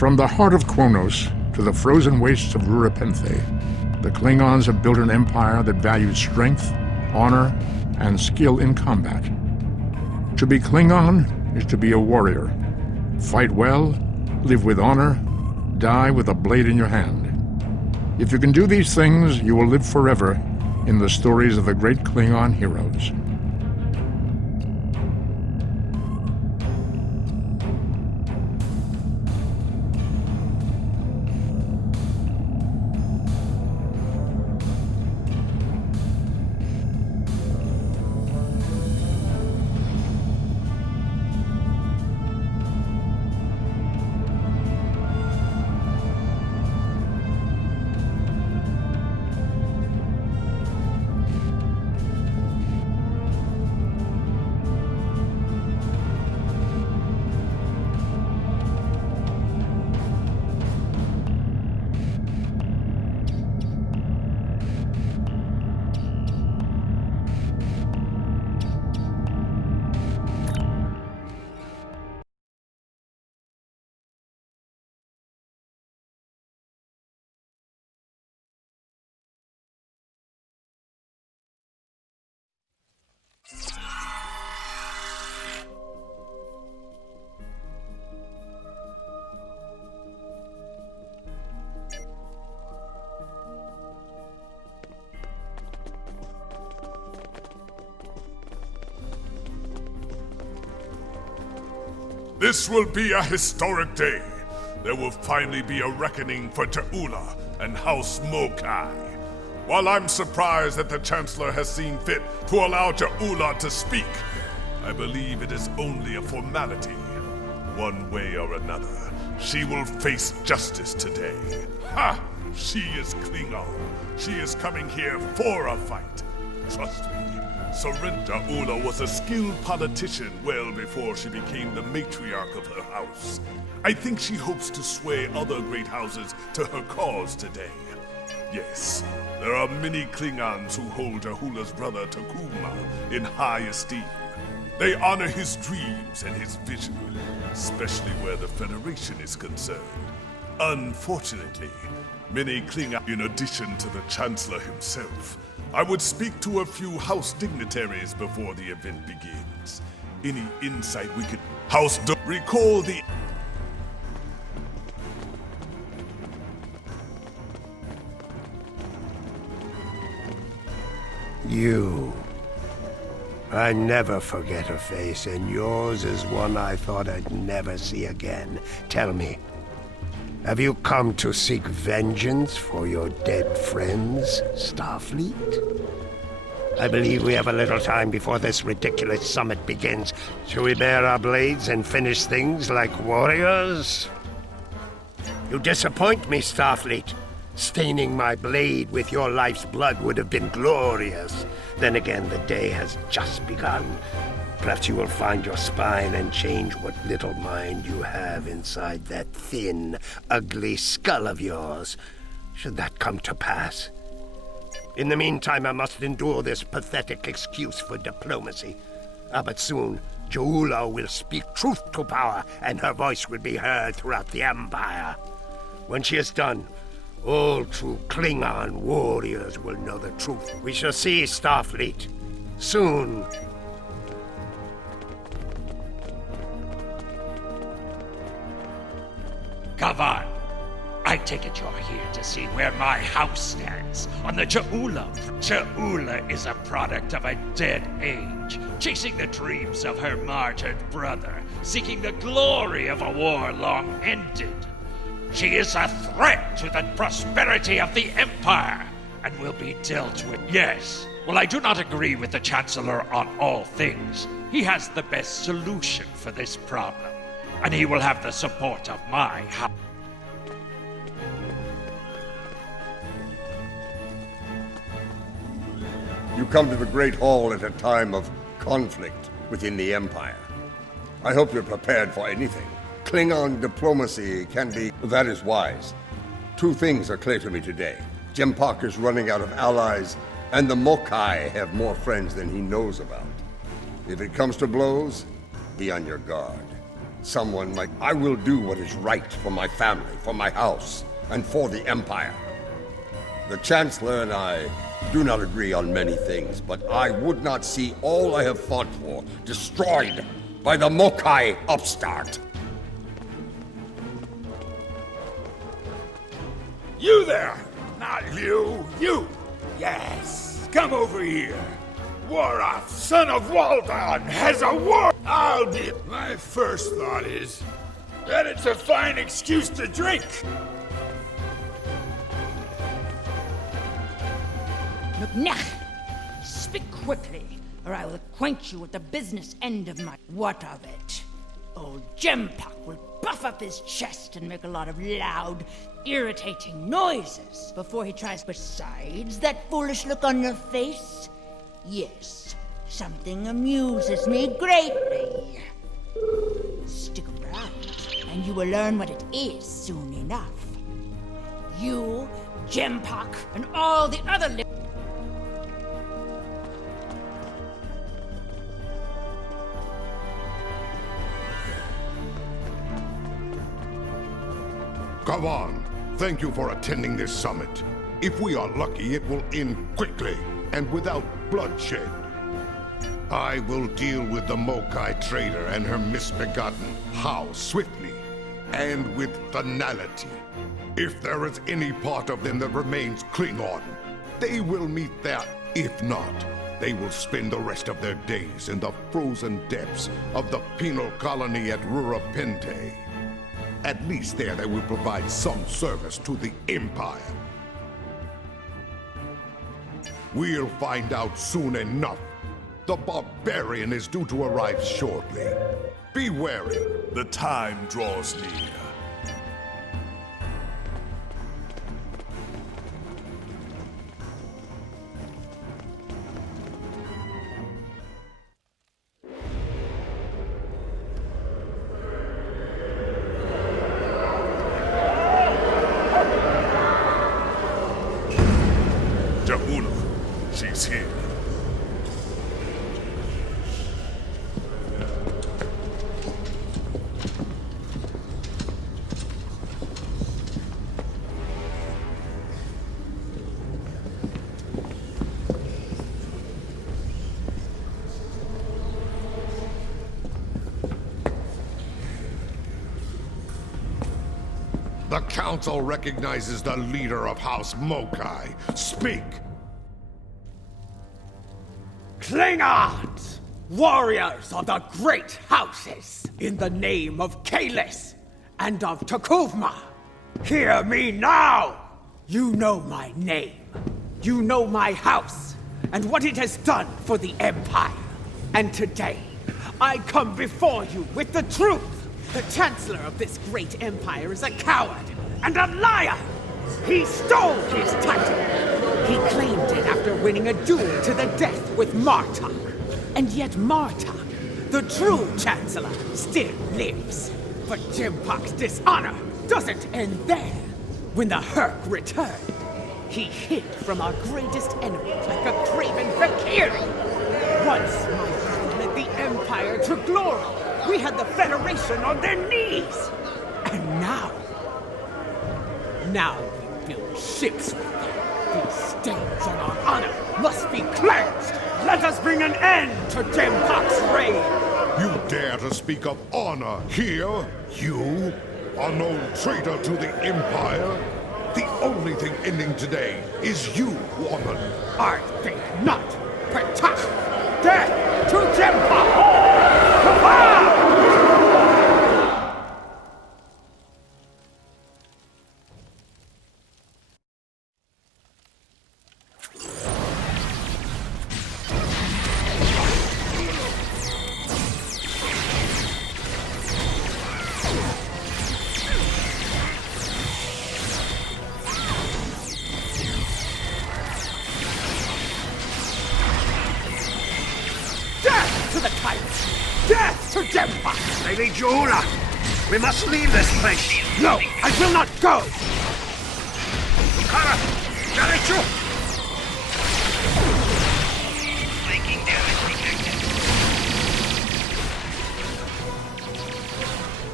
From the heart of Kronos to the frozen wastes of Rurapenthe, the Klingons have built an empire that values strength, honor, and skill in combat. To be Klingon is to be a warrior. Fight well, live with honor, die with a blade in your hand. If you can do these things, you will live forever in the stories of the great Klingon heroes. This will be a historic day. There will finally be a reckoning for Ta'ula and House Mokai. While I'm surprised that the Chancellor has seen fit to allow Ta'ula to speak, I believe it is only a formality. One way or another, she will face justice today. Ha! She is Klingon. She is coming here for a fight. Trust me. Ta'ula was a skilled politician well before she became the matriarch of her house. I think she hopes to sway other great houses to her cause today. Yes, there are many Klingons who hold Ta'ula's brother Takuma in high esteem. They honor his dreams and his vision, especially where the Federation is concerned. Unfortunately, many Klingon, in addition to the Chancellor himself, I would speak to a few house dignitaries before the event begins. Any insight we could... Recall the... You. I never forget a face, and yours is one I thought I'd never see again. Tell me, have you come to seek vengeance for your dead friends, Starfleet? I believe we have a little time before this ridiculous summit begins. Shall we bare our blades and finish things like warriors? You disappoint me, Starfleet. Staining my blade with your life's blood would have been glorious. Then again, the day has just begun. Perhaps you will find your spine and change what little mind you have inside that thin, ugly skull of yours, should that come to pass. In the meantime, I must endure this pathetic excuse for diplomacy. But soon, Ta'ula will speak truth to power, and her voice will be heard throughout the Empire. When she is done, all true Klingon warriors will know the truth. We shall see, Starfleet. Soon. Kavan, I take it you're here to see where my house stands on the Ta'ula. Ta'ula is a product of a dead age, chasing the dreams of her martyred brother, seeking the glory of a war long ended. She is a threat to the prosperity of the Empire, and will be dealt with. Yes, while I do not agree with the Chancellor on all things, he has the best solution for this problem, and he will have the support of my house. You come to the Great Hall at a time of conflict within the Empire. I hope you're prepared for anything. Klingon diplomacy can be... That is wise. Two things are clear to me today. Jempak is running out of allies, and the Mokai have more friends than he knows about. If it comes to blows, be on your guard. someone might... I will do what is right for my family, for my house, and for the Empire. The Chancellor and I do not agree on many things, but I would not see all I have fought for destroyed by the Mokai upstart. You there! Not you! You! Yes! Come over here! Warath, son of Waldon, has a war! I'll do. My first thought is that it's a fine excuse to drink. Nah! Speak quickly, or I will acquaint you with the business end of my... What of it? Old Gempak will puff up his chest and make a lot of loud, irritating noises before he tries... Besides that foolish look on your face, yes, something amuses me greatly. Stick around, and you will learn what it is soon enough. You, Gempak, and all the other... Come on. Thank you for attending this summit. If we are lucky, it will end quickly and without bloodshed. I will deal with the Mokai trader and her misbegotten house swiftly and with finality. If there is any part of them that remains Klingon, they will meet their... If not, they will spend the rest of their days in the frozen depths of the penal colony at Rurapente. At least there they will provide some service to the Empire. We'll find out soon enough. The barbarian is due to arrive shortly. Be wary. The time draws near. She's here. The Council recognizes the leader of House Mokai. Speak! Klingons! Warriors of the great houses! In the name of Kalis and of Takuvma! Hear me now! You know my name. You know my house, and what it has done for the Empire. And today, I come before you with the truth! The Chancellor of this great Empire is a coward and a liar! He stole his title! He claimed it after winning a duel to the death with Martok. And yet Martok, the true Chancellor, still lives. But Gempak's dishonor doesn't end there. When the Herc returned, he hid from our greatest enemy like a craven Valkyrie. Once Martok led the Empire to glory, we had the Federation on their knees. And now we build ships with them. These stains on our honor must be cleansed! Let us bring an end to Gempak's reign! You dare to speak of honor here? You? An old traitor to the Empire? The only thing ending today is you, woman! I think not! Protect! Death to Gempak! Kava! Death to the tyrants! Death to Gempak! Lady Jula, we must leave this place. No, I will not go! Kara, Jarichu! Flanking damage detected.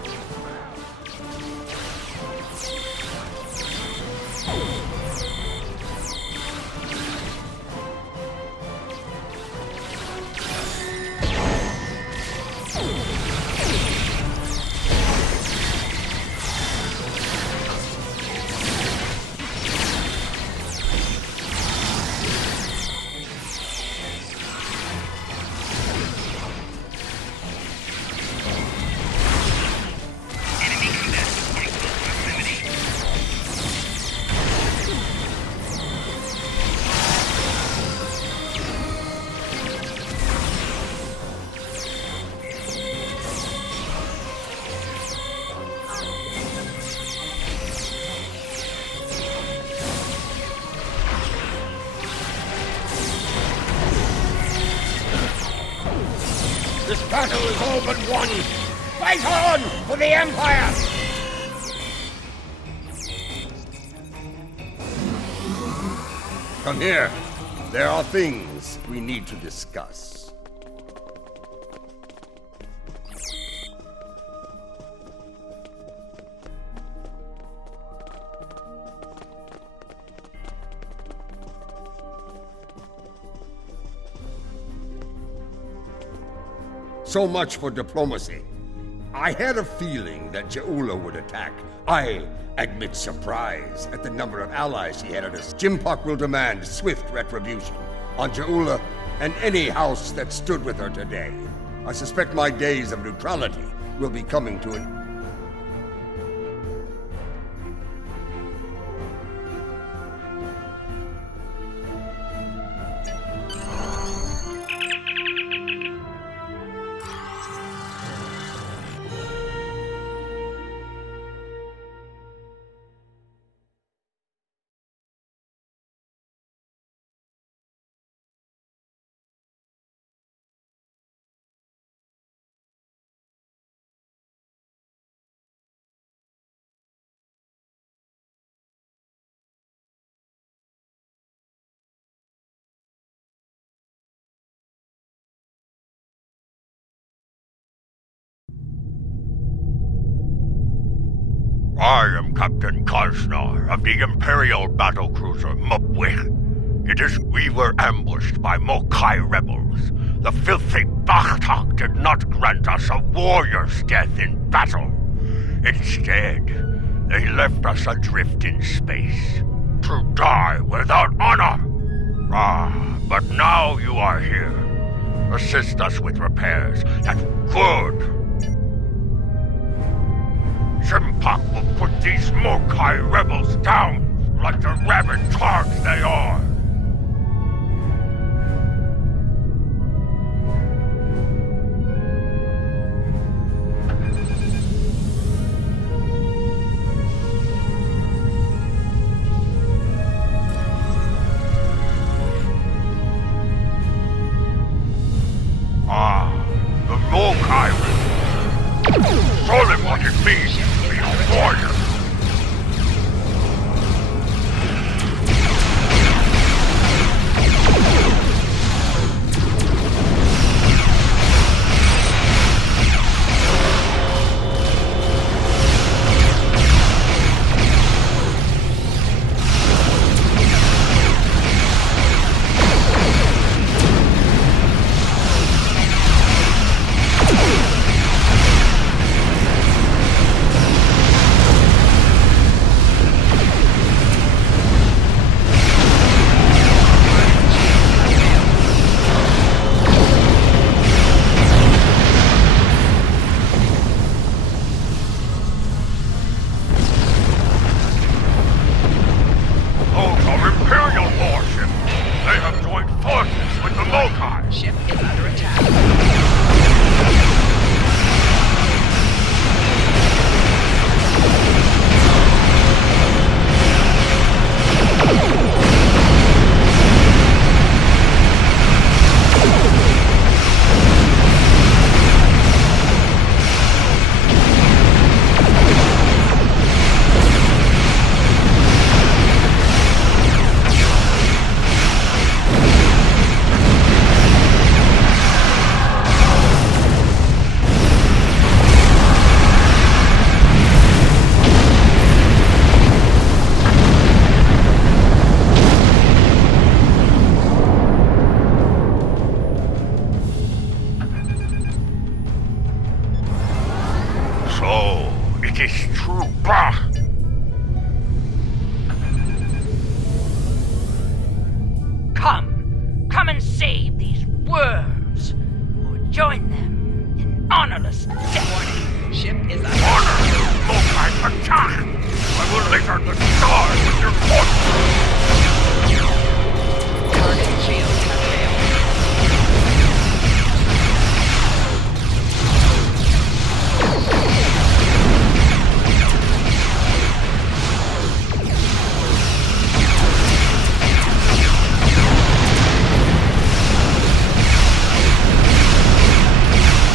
This battle is all but won! Fight on for the Empire! Come here. There are things we need to discuss. So much for diplomacy. I had a feeling that Ja'ula would attack. I admit surprise at the number of allies she had at us. Jimpak will demand swift retribution on Ja'ula and any house that stood with her today. I suspect my days of neutrality will be coming to an I am Captain Karsnar of the Imperial battlecruiser Mupwich. We were ambushed by Mokai rebels. The filthy Bakhtak did not grant us a warrior's death in battle. Instead, they left us adrift in space, to die without honor. But now you are here. Assist us with repairs. That's good. Jimpak will put these Mokai rebels down like the rabid targs they are. The Mokai rebels. Show them what it means to be a warrior. Come and save these worms, or join them in honorless death. Warning, ship is under Honor! Mokai attack! I will laser the stars with your force! target shields have failed.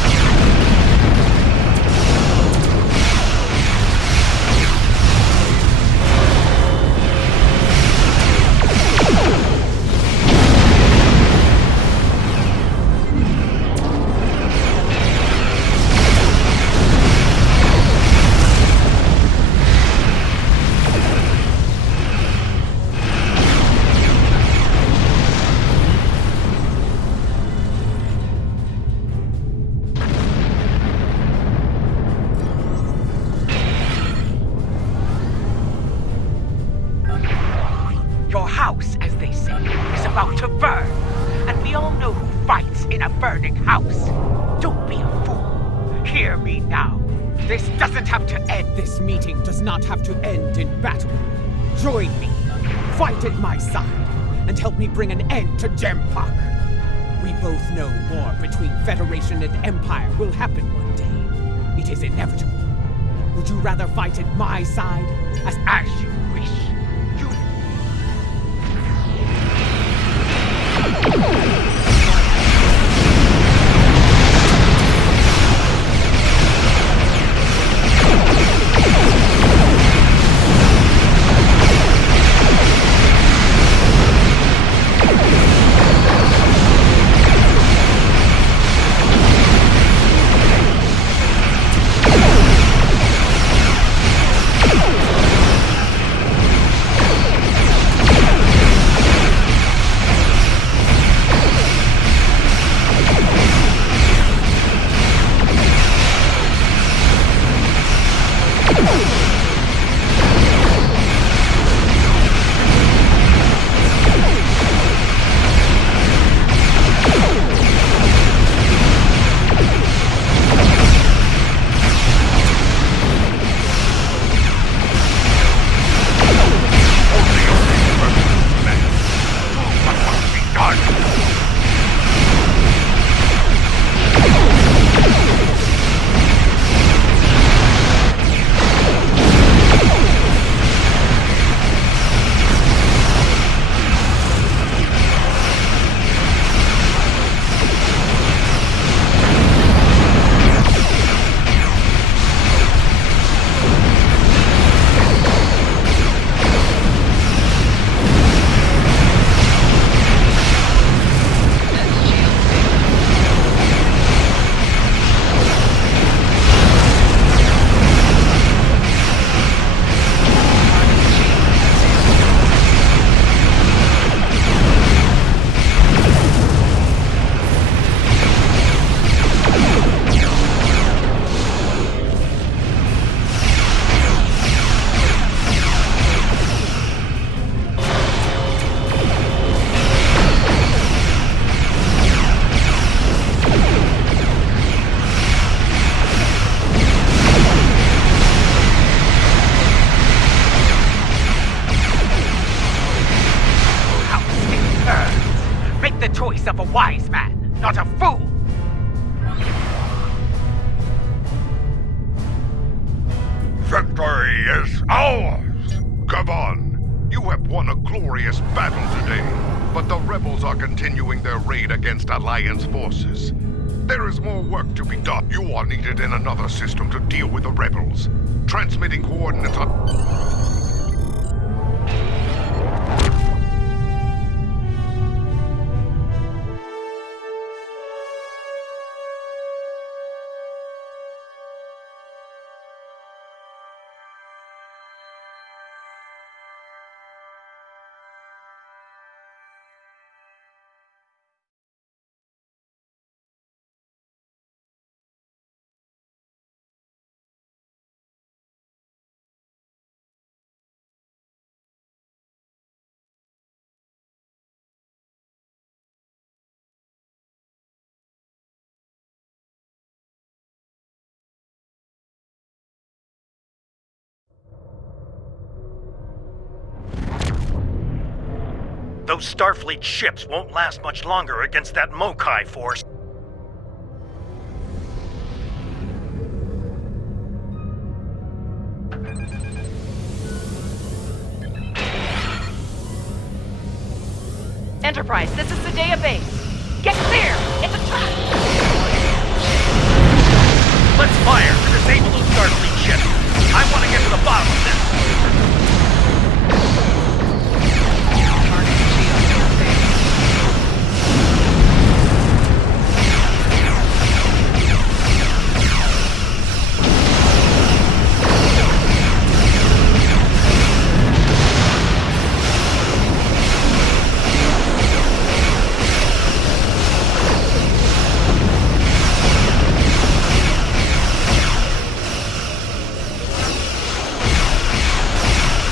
they say, is about to burn. And we all know who fights in a burning house. Don't be a fool. Hear me now. This doesn't have to end. This meeting does not have to end in battle. Join me. Fight at my side. And help me bring an end to Gempak. We both know war between Federation and Empire will happen one day. It is inevitable. Would you rather fight at my side? As you wish. Of a wise man, not a fool! Victory is ours! Gavon, you have won a glorious battle today, but the rebels are continuing their raid against Alliance forces. There is more work to be done. You are needed in another system to deal with the rebels. Transmitting coordinates on... Those Starfleet ships won't last much longer against that Mokai force. Enterprise, this is Sadea Base. Get clear! It's a trap! Let's fire to disable those Starfleet ships. I want to get to the bottom of this.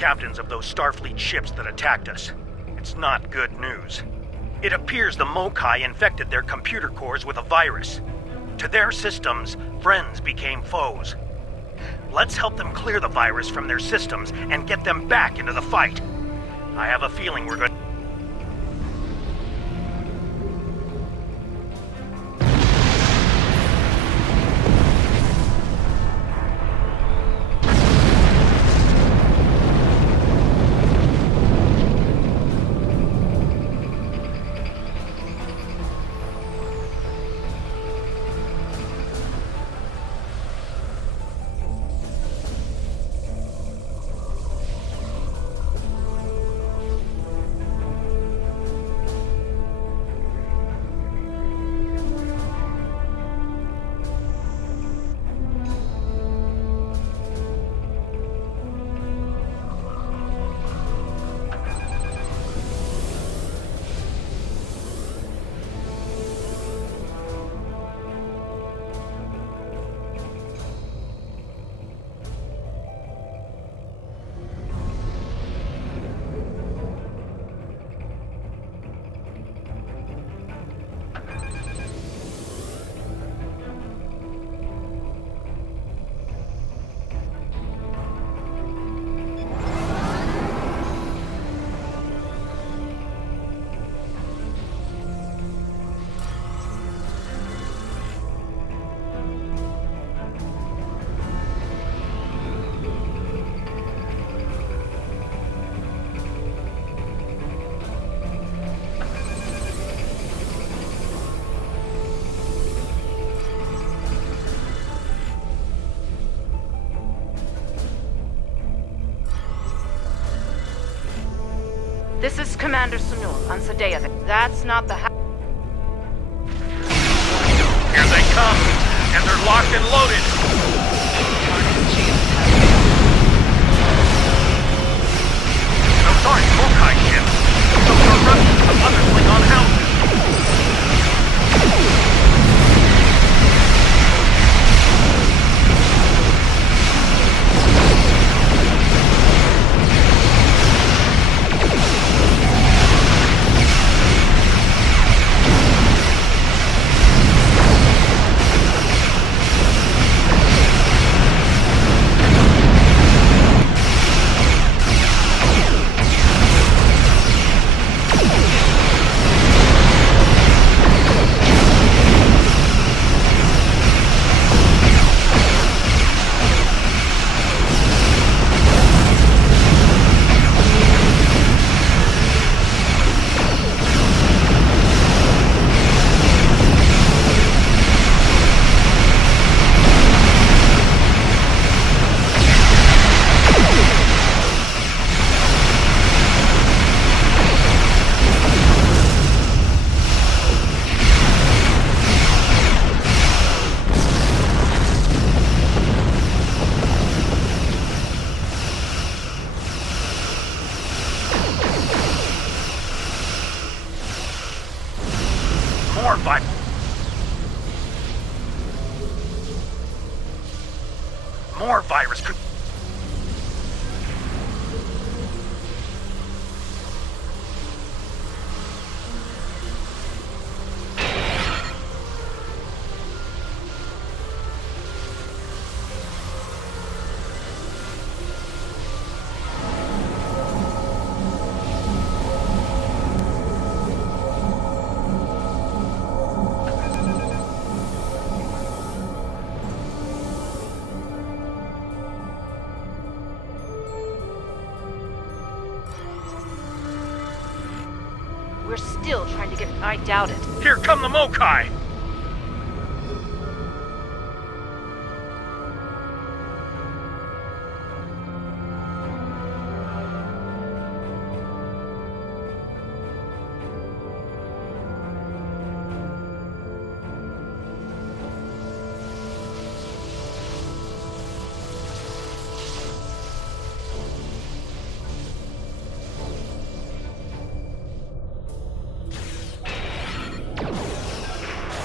captains of those Starfleet ships that attacked us. It's not good news. It appears the Mokai infected their computer cores with a virus. To their systems, friends became foes. Let's help them clear the virus from their systems and get them back into the fight. I have a feeling we're going. This is Commander Sunul on Sadea. That's not the house. Here they come, and they're locked and loaded. Those aren't Mokai ships. Those are remnants of other Klingon houses. More virus. We're still trying to get... I doubt it. Here come the Mokai!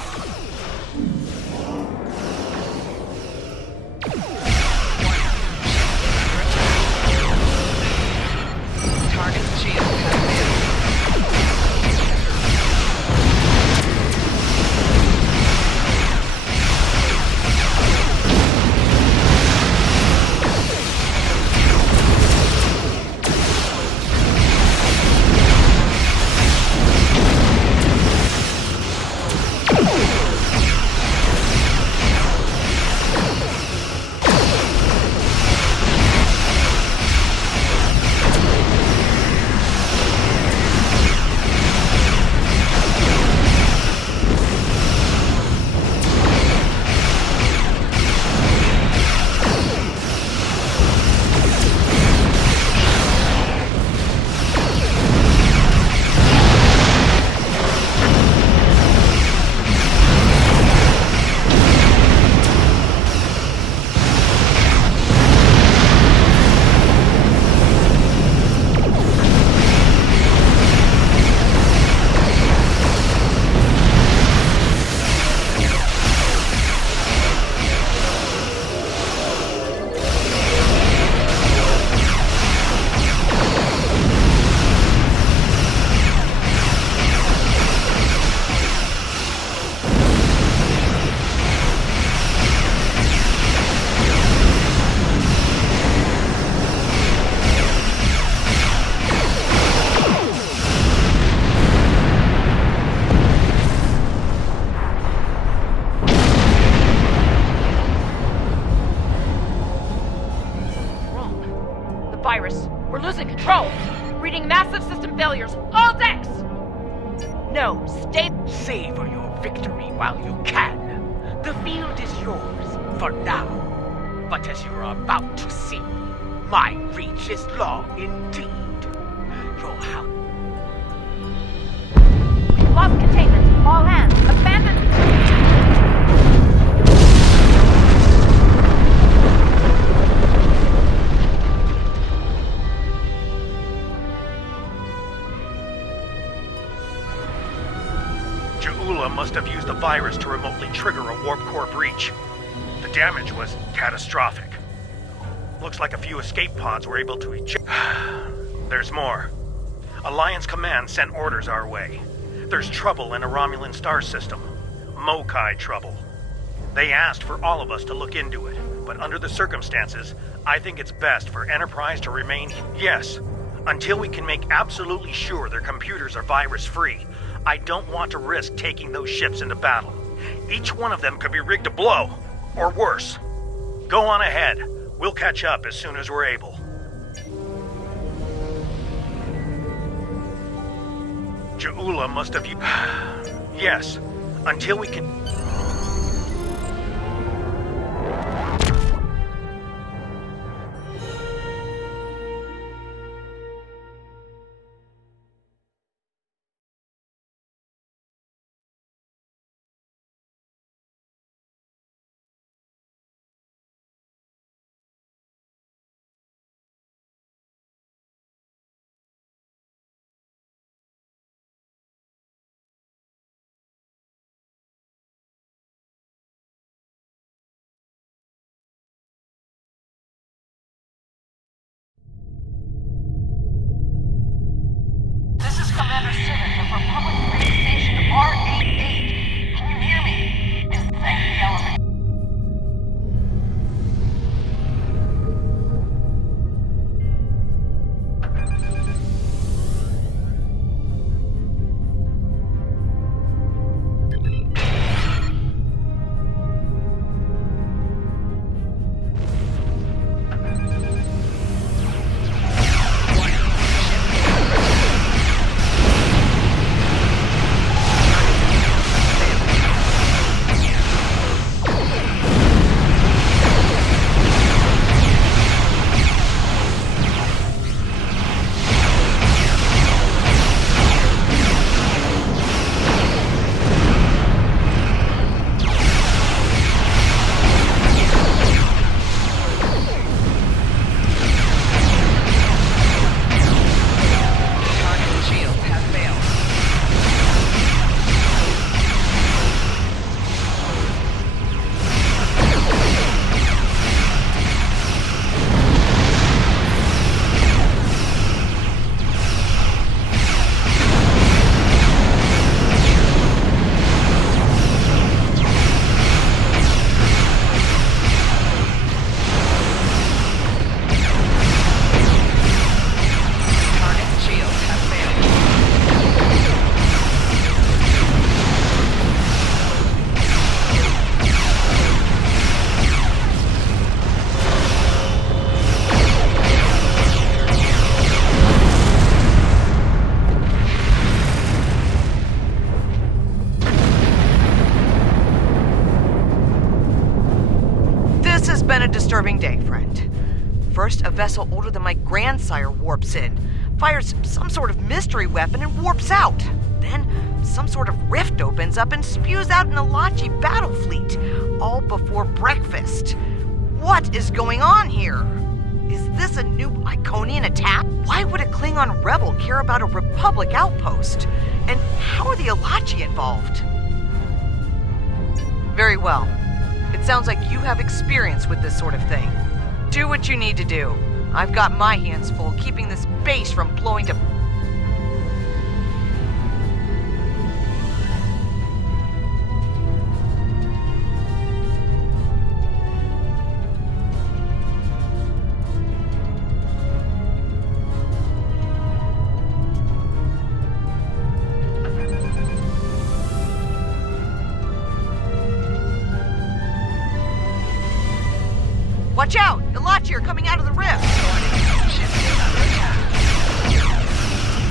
Massive system failures. All decks! No, stay... Savor your victory while you can. The field is yours for now. But as you're about to see, my reach is long indeed. Your house... We've lost containment. All hands, abandon... Jaula must have used the virus to remotely trigger a warp core breach. The damage was catastrophic. Looks like a few escape pods were able to eject. There's more. Alliance Command sent orders our way. There's trouble in a Romulan star system. Mokai trouble. They asked for all of us to look into it, but under the circumstances, I think it's best for Enterprise to remain... Yes, until we can make absolutely sure their computers are virus-free. I don't want to risk taking those ships into battle. Each one of them could be rigged to blow, or worse. Go on ahead. We'll catch up as soon as we're able. Jaula must have... Yes, until we can... This is Commander Simmons of Republic Space Station R88. Can you hear me? Is the element... Disturbing day, friend. First, a vessel older than my grandsire warps in, fires some sort of mystery weapon and warps out. Then, some sort of rift opens up and spews out an Alachi battle fleet, all before breakfast. What is going on here? Is this a new Iconian attack? Why would a Klingon rebel care about a Republic outpost? And how are the Alachi involved? Very well. It sounds like you have experience with this sort of thing. Do what you need to do. I've got my hands full keeping this base from blowing to... Watch out! Elachi are coming out of the rift!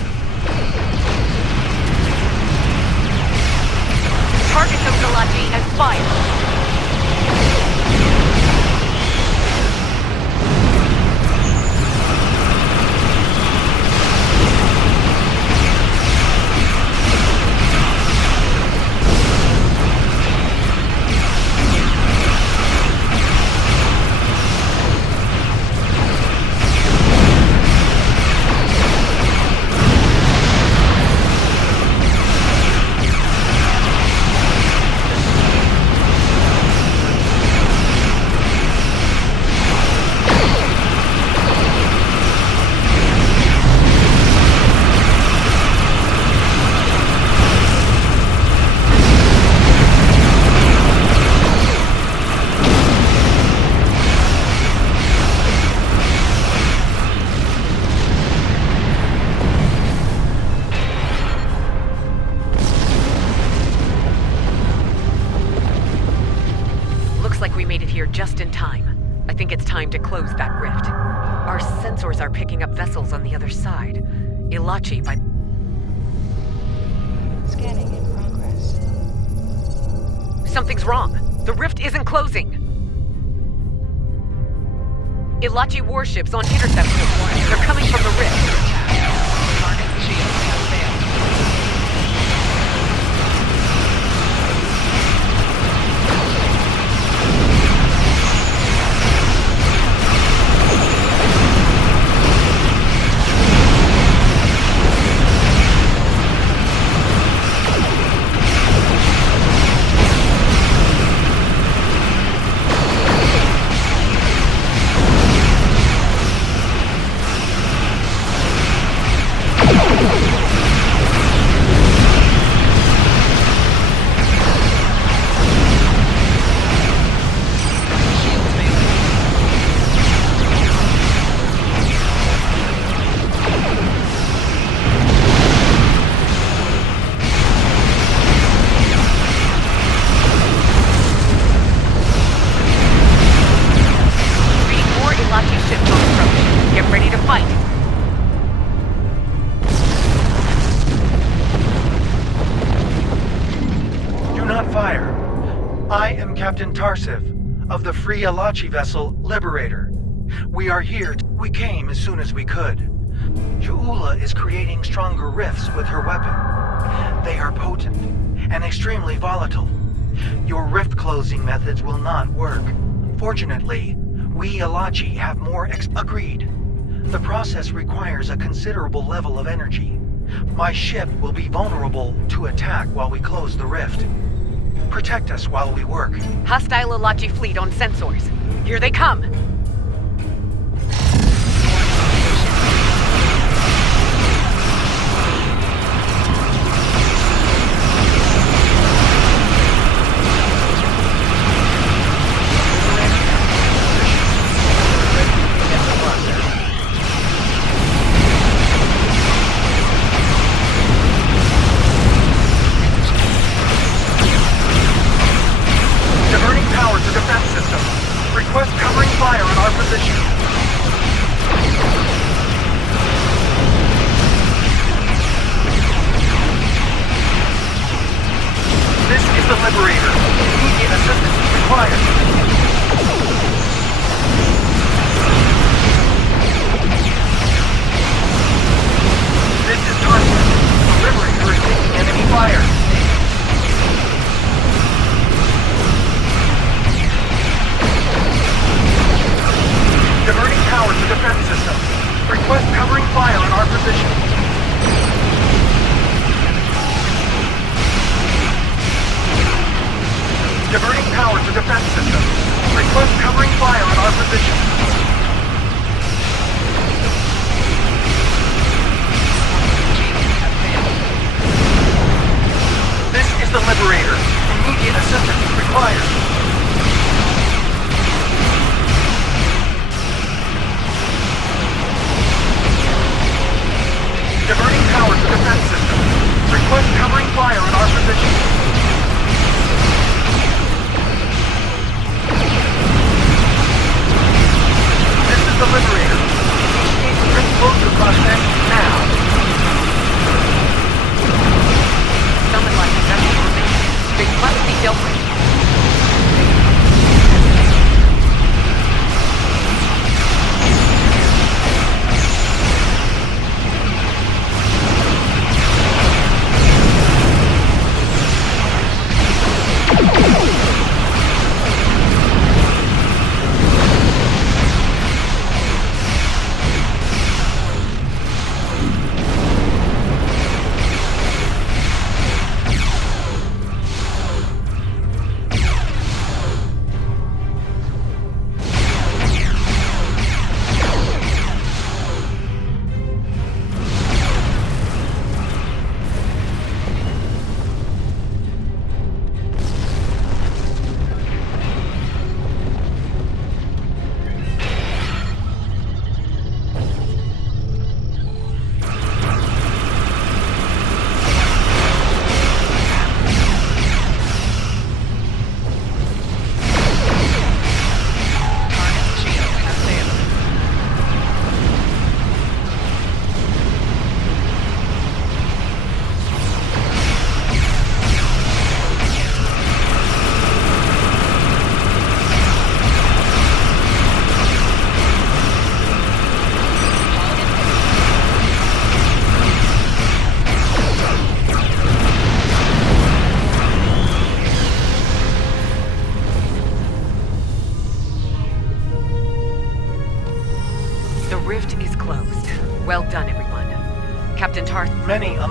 just in time. I think it's time to close that rift. Our sensors are picking up vessels on the other side. Ilachi by... Scanning in progress. Something's wrong. The rift isn't closing. Ilachi warships on intercept course. They're coming from the rift. Target shield has failed. Captain Tarsiv, of the Free Ilachi vessel Liberator. We are here. We came as soon as we could. Ju'ula is creating stronger rifts with her weapon. They are potent and extremely volatile. Your rift closing methods will not work. Fortunately, we Ilachi have more agreed. The process requires a considerable level of energy. My ship will be vulnerable to attack while we close the rift. Protect us while we work. Hostile Ilachi fleet on sensors. Here they come!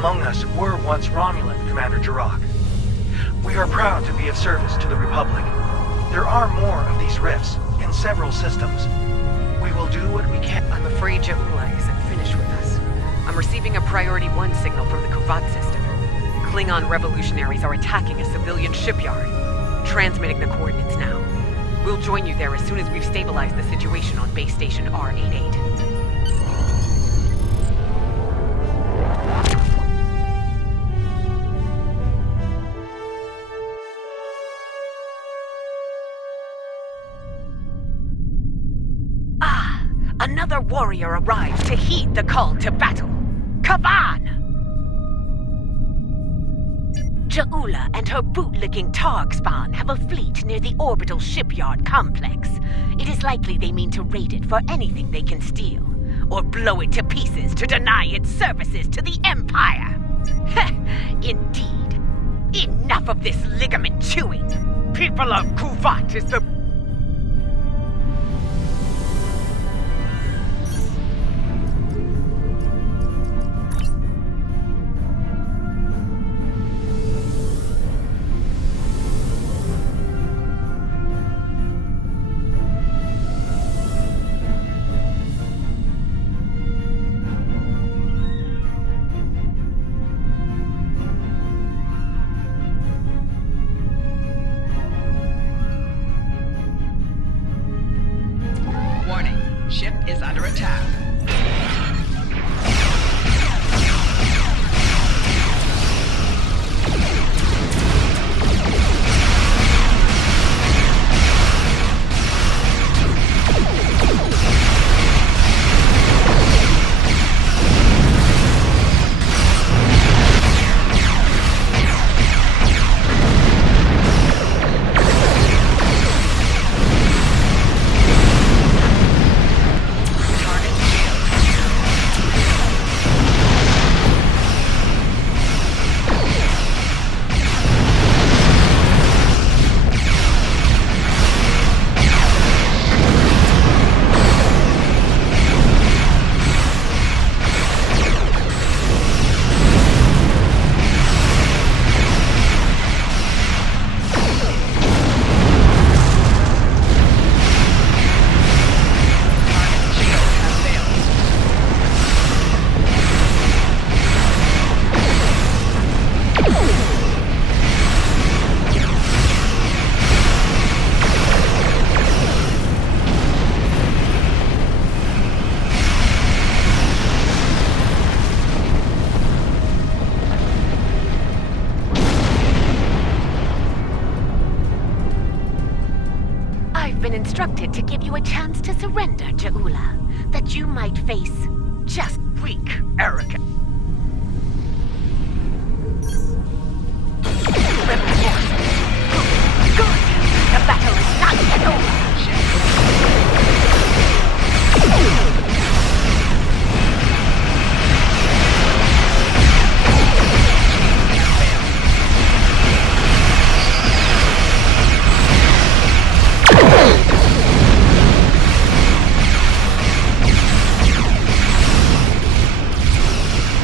among us were once Romulan, Commander Jirok. We are proud to be of service to the Republic. There are more of these rifts in several systems. We will do what we can. I'm afraid Ja'ula isn't finished with us. I'm receiving a Priority 1 signal from the Kuvat system. Klingon revolutionaries are attacking a civilian shipyard. Transmitting the coordinates now. We'll join you there as soon as we've stabilized the situation on base station R88. Another warrior arrives to heed the call to battle. Kavan! Ja'ula and her bootlicking Targ spawn have a fleet near the orbital shipyard complex. It is likely they mean to raid it for anything they can steal, or blow it to pieces to deny its services to the Empire. Indeed. Enough of this ligament chewing. People of Kuvat is the ship is under attack. instructed to give you a chance to surrender, Ja'ula, that you might face just weak arrogance. Rebel forces. Good. The battle is not yet over.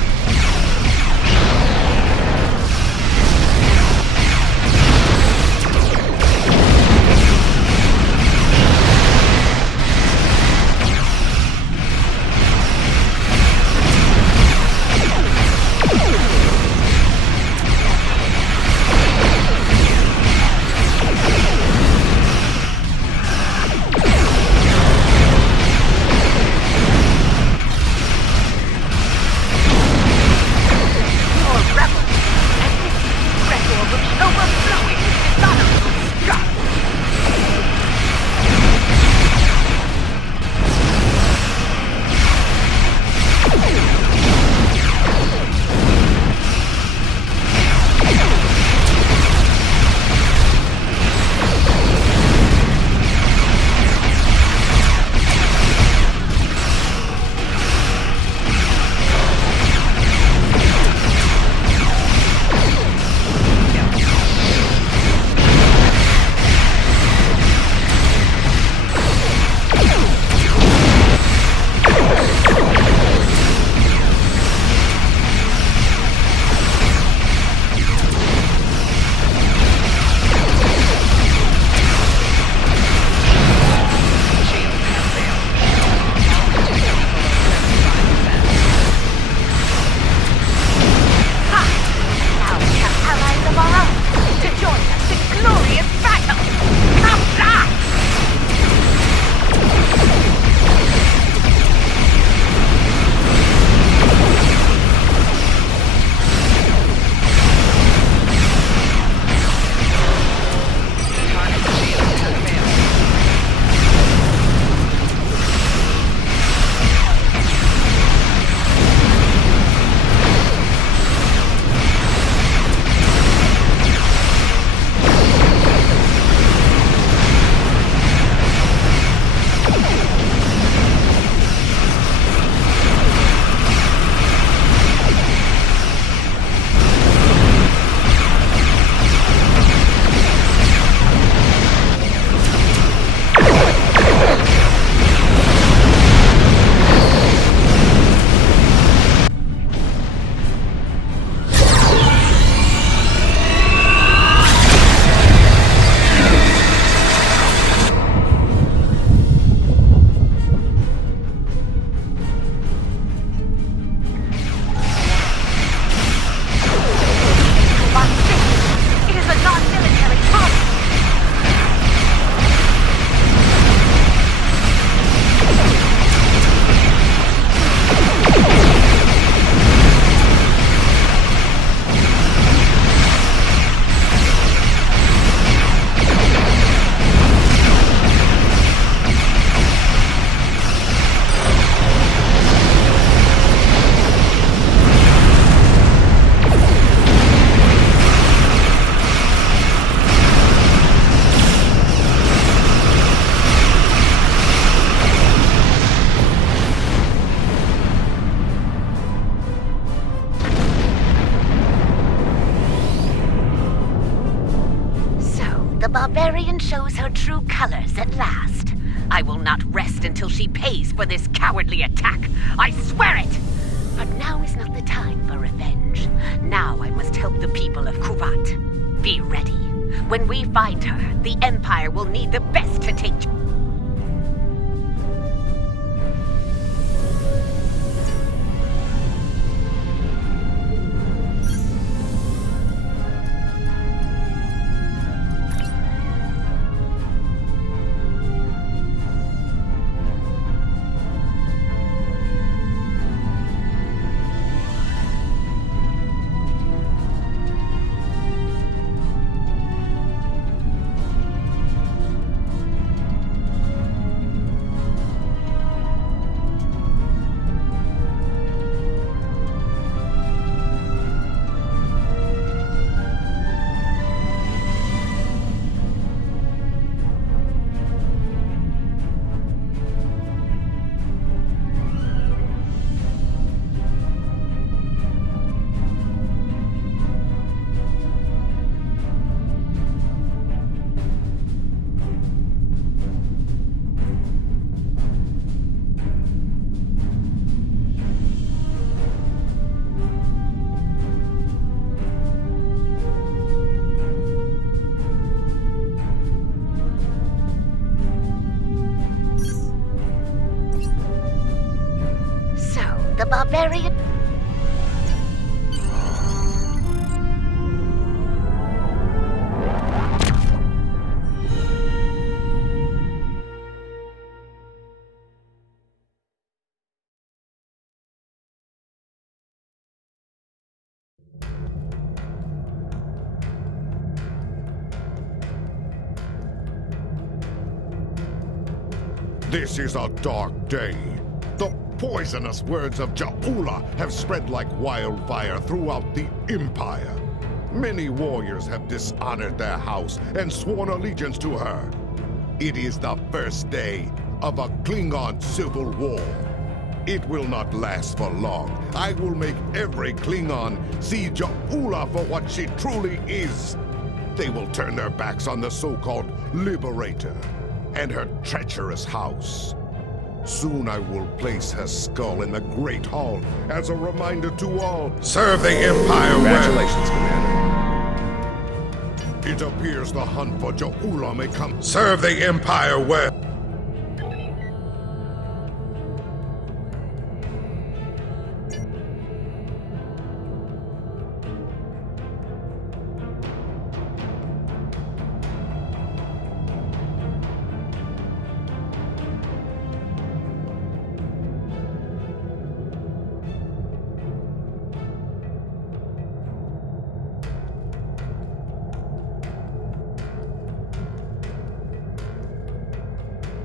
barbarian shows her true colors at last. I will not rest until she pays for this cowardly attack. I swear it! But now is not the time for revenge. Now I must help the people of Kuvat. Be ready. When we find her, the Empire will need the best to take... The barbarian... This is a dark day. The poisonous words of Ja'ula have spread like wildfire throughout the Empire. Many warriors have dishonored their house and sworn allegiance to her. It is the first day of a Klingon civil war. It will not last for long. I will make every Klingon see Ja'ula for what she truly is. They will turn their backs on the so-called Liberator and her treacherous house. Soon I will place her skull in the Great Hall as a reminder to all. Serve the Empire well. Congratulations, Commander. It appears the hunt for Ja'ula may come. Serve the Empire well.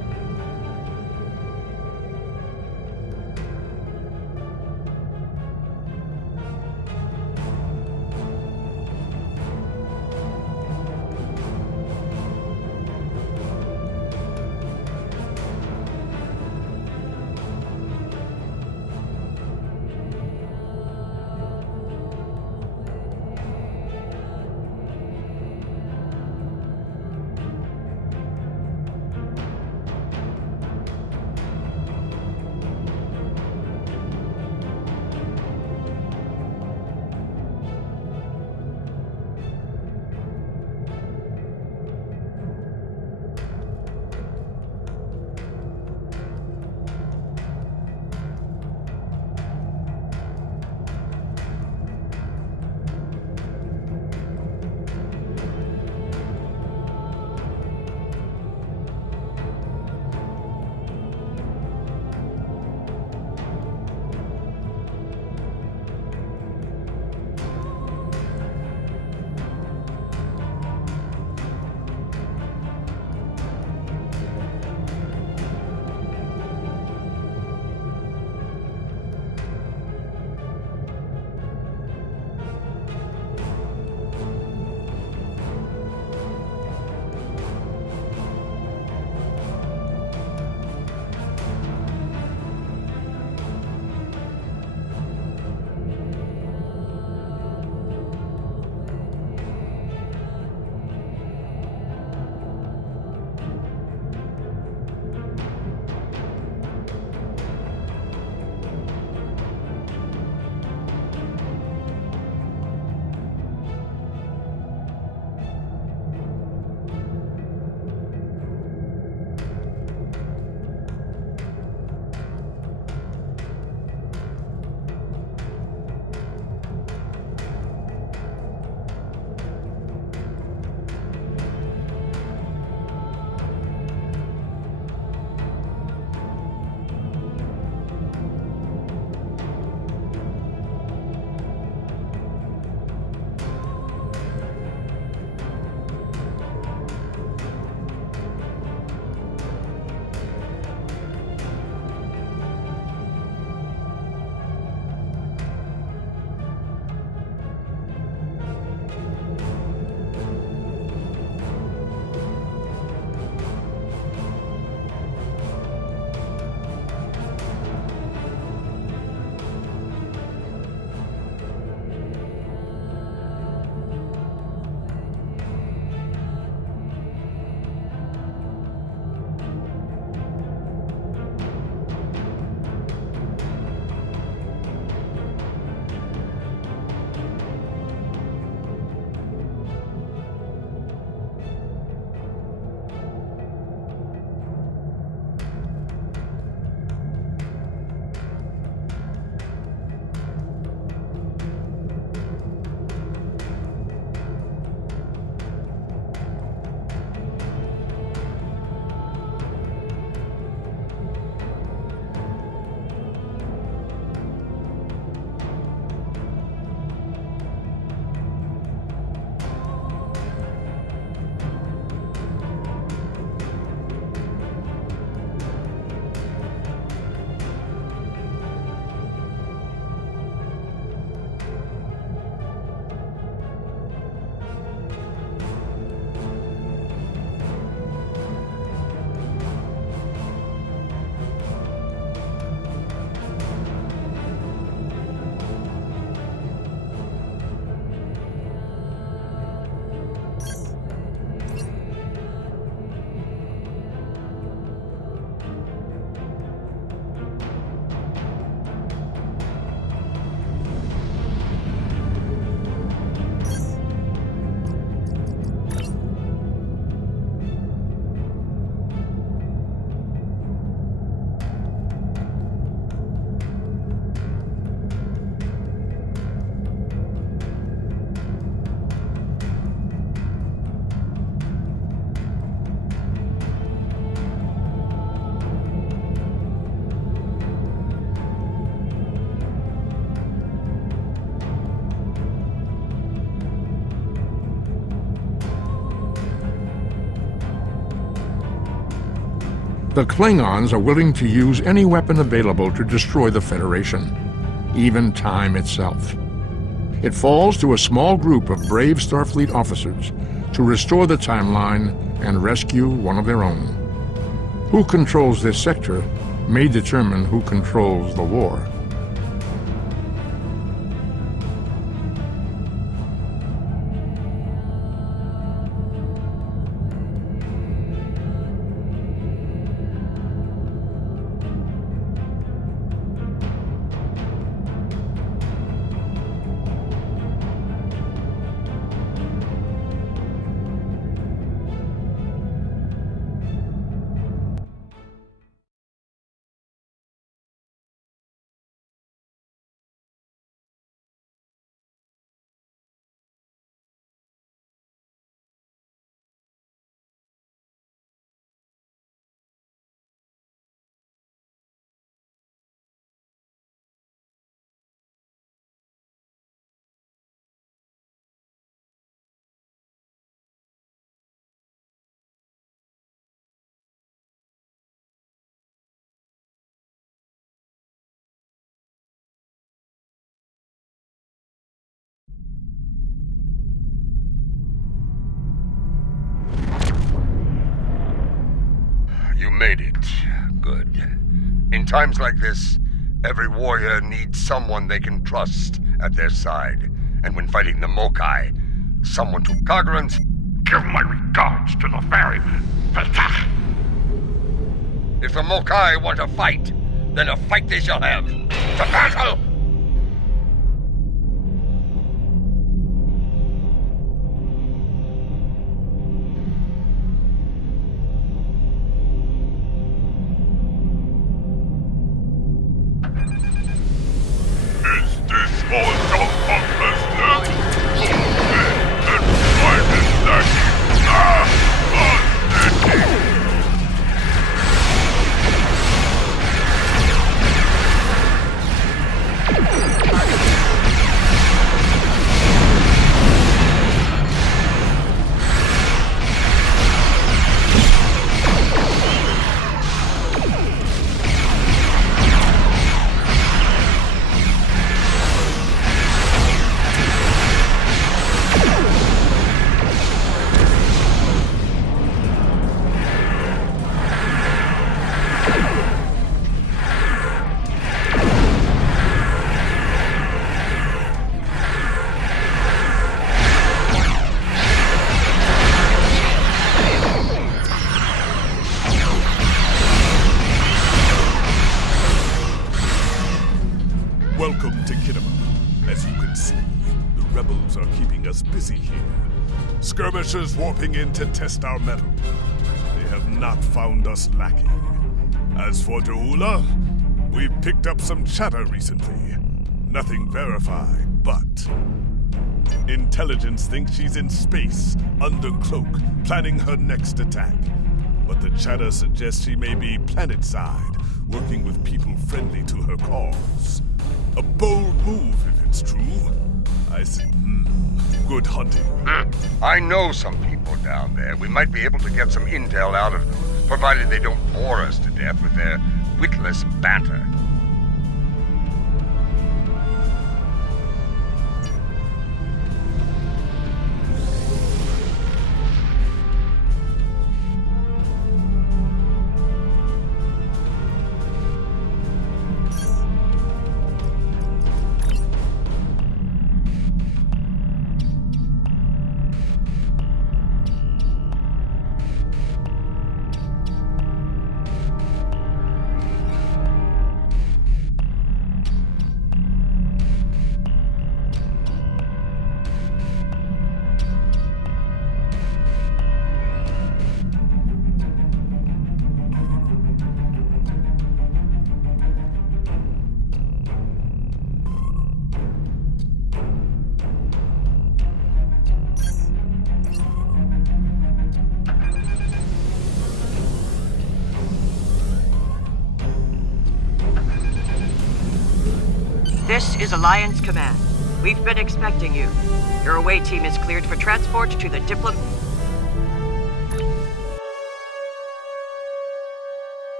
The Klingons are willing to use any weapon available to destroy the Federation, even time itself. It falls to a small group of brave Starfleet officers to restore the timeline and rescue one of their own. Who controls this sector may determine who controls the war. You made it. Good. In times like this, every warrior needs someone they can trust at their side. And when fighting the Mokai, someone to Kagrans. Give my regards to the ferryman. If the Mokai want to fight, then a fight they shall have. To battle! Welcome to Kinema. As you can see, the rebels are keeping us busy here. Skirmishers warping in to test our mettle. They have not found us lacking. As for Da'Ula, we've picked up some chatter recently. Nothing verified, but intelligence thinks she's in space, under cloak, planning her next attack. But the chatter suggests she may be planet-side, working with people friendly to her cause. A bold move, if it's true. I see. Good hunting. I know some people down there. We might be able to get some intel out of them, provided they don't bore us to death with their witless banter. This is Alliance Command. We've been expecting you. Your away team is cleared for transport to the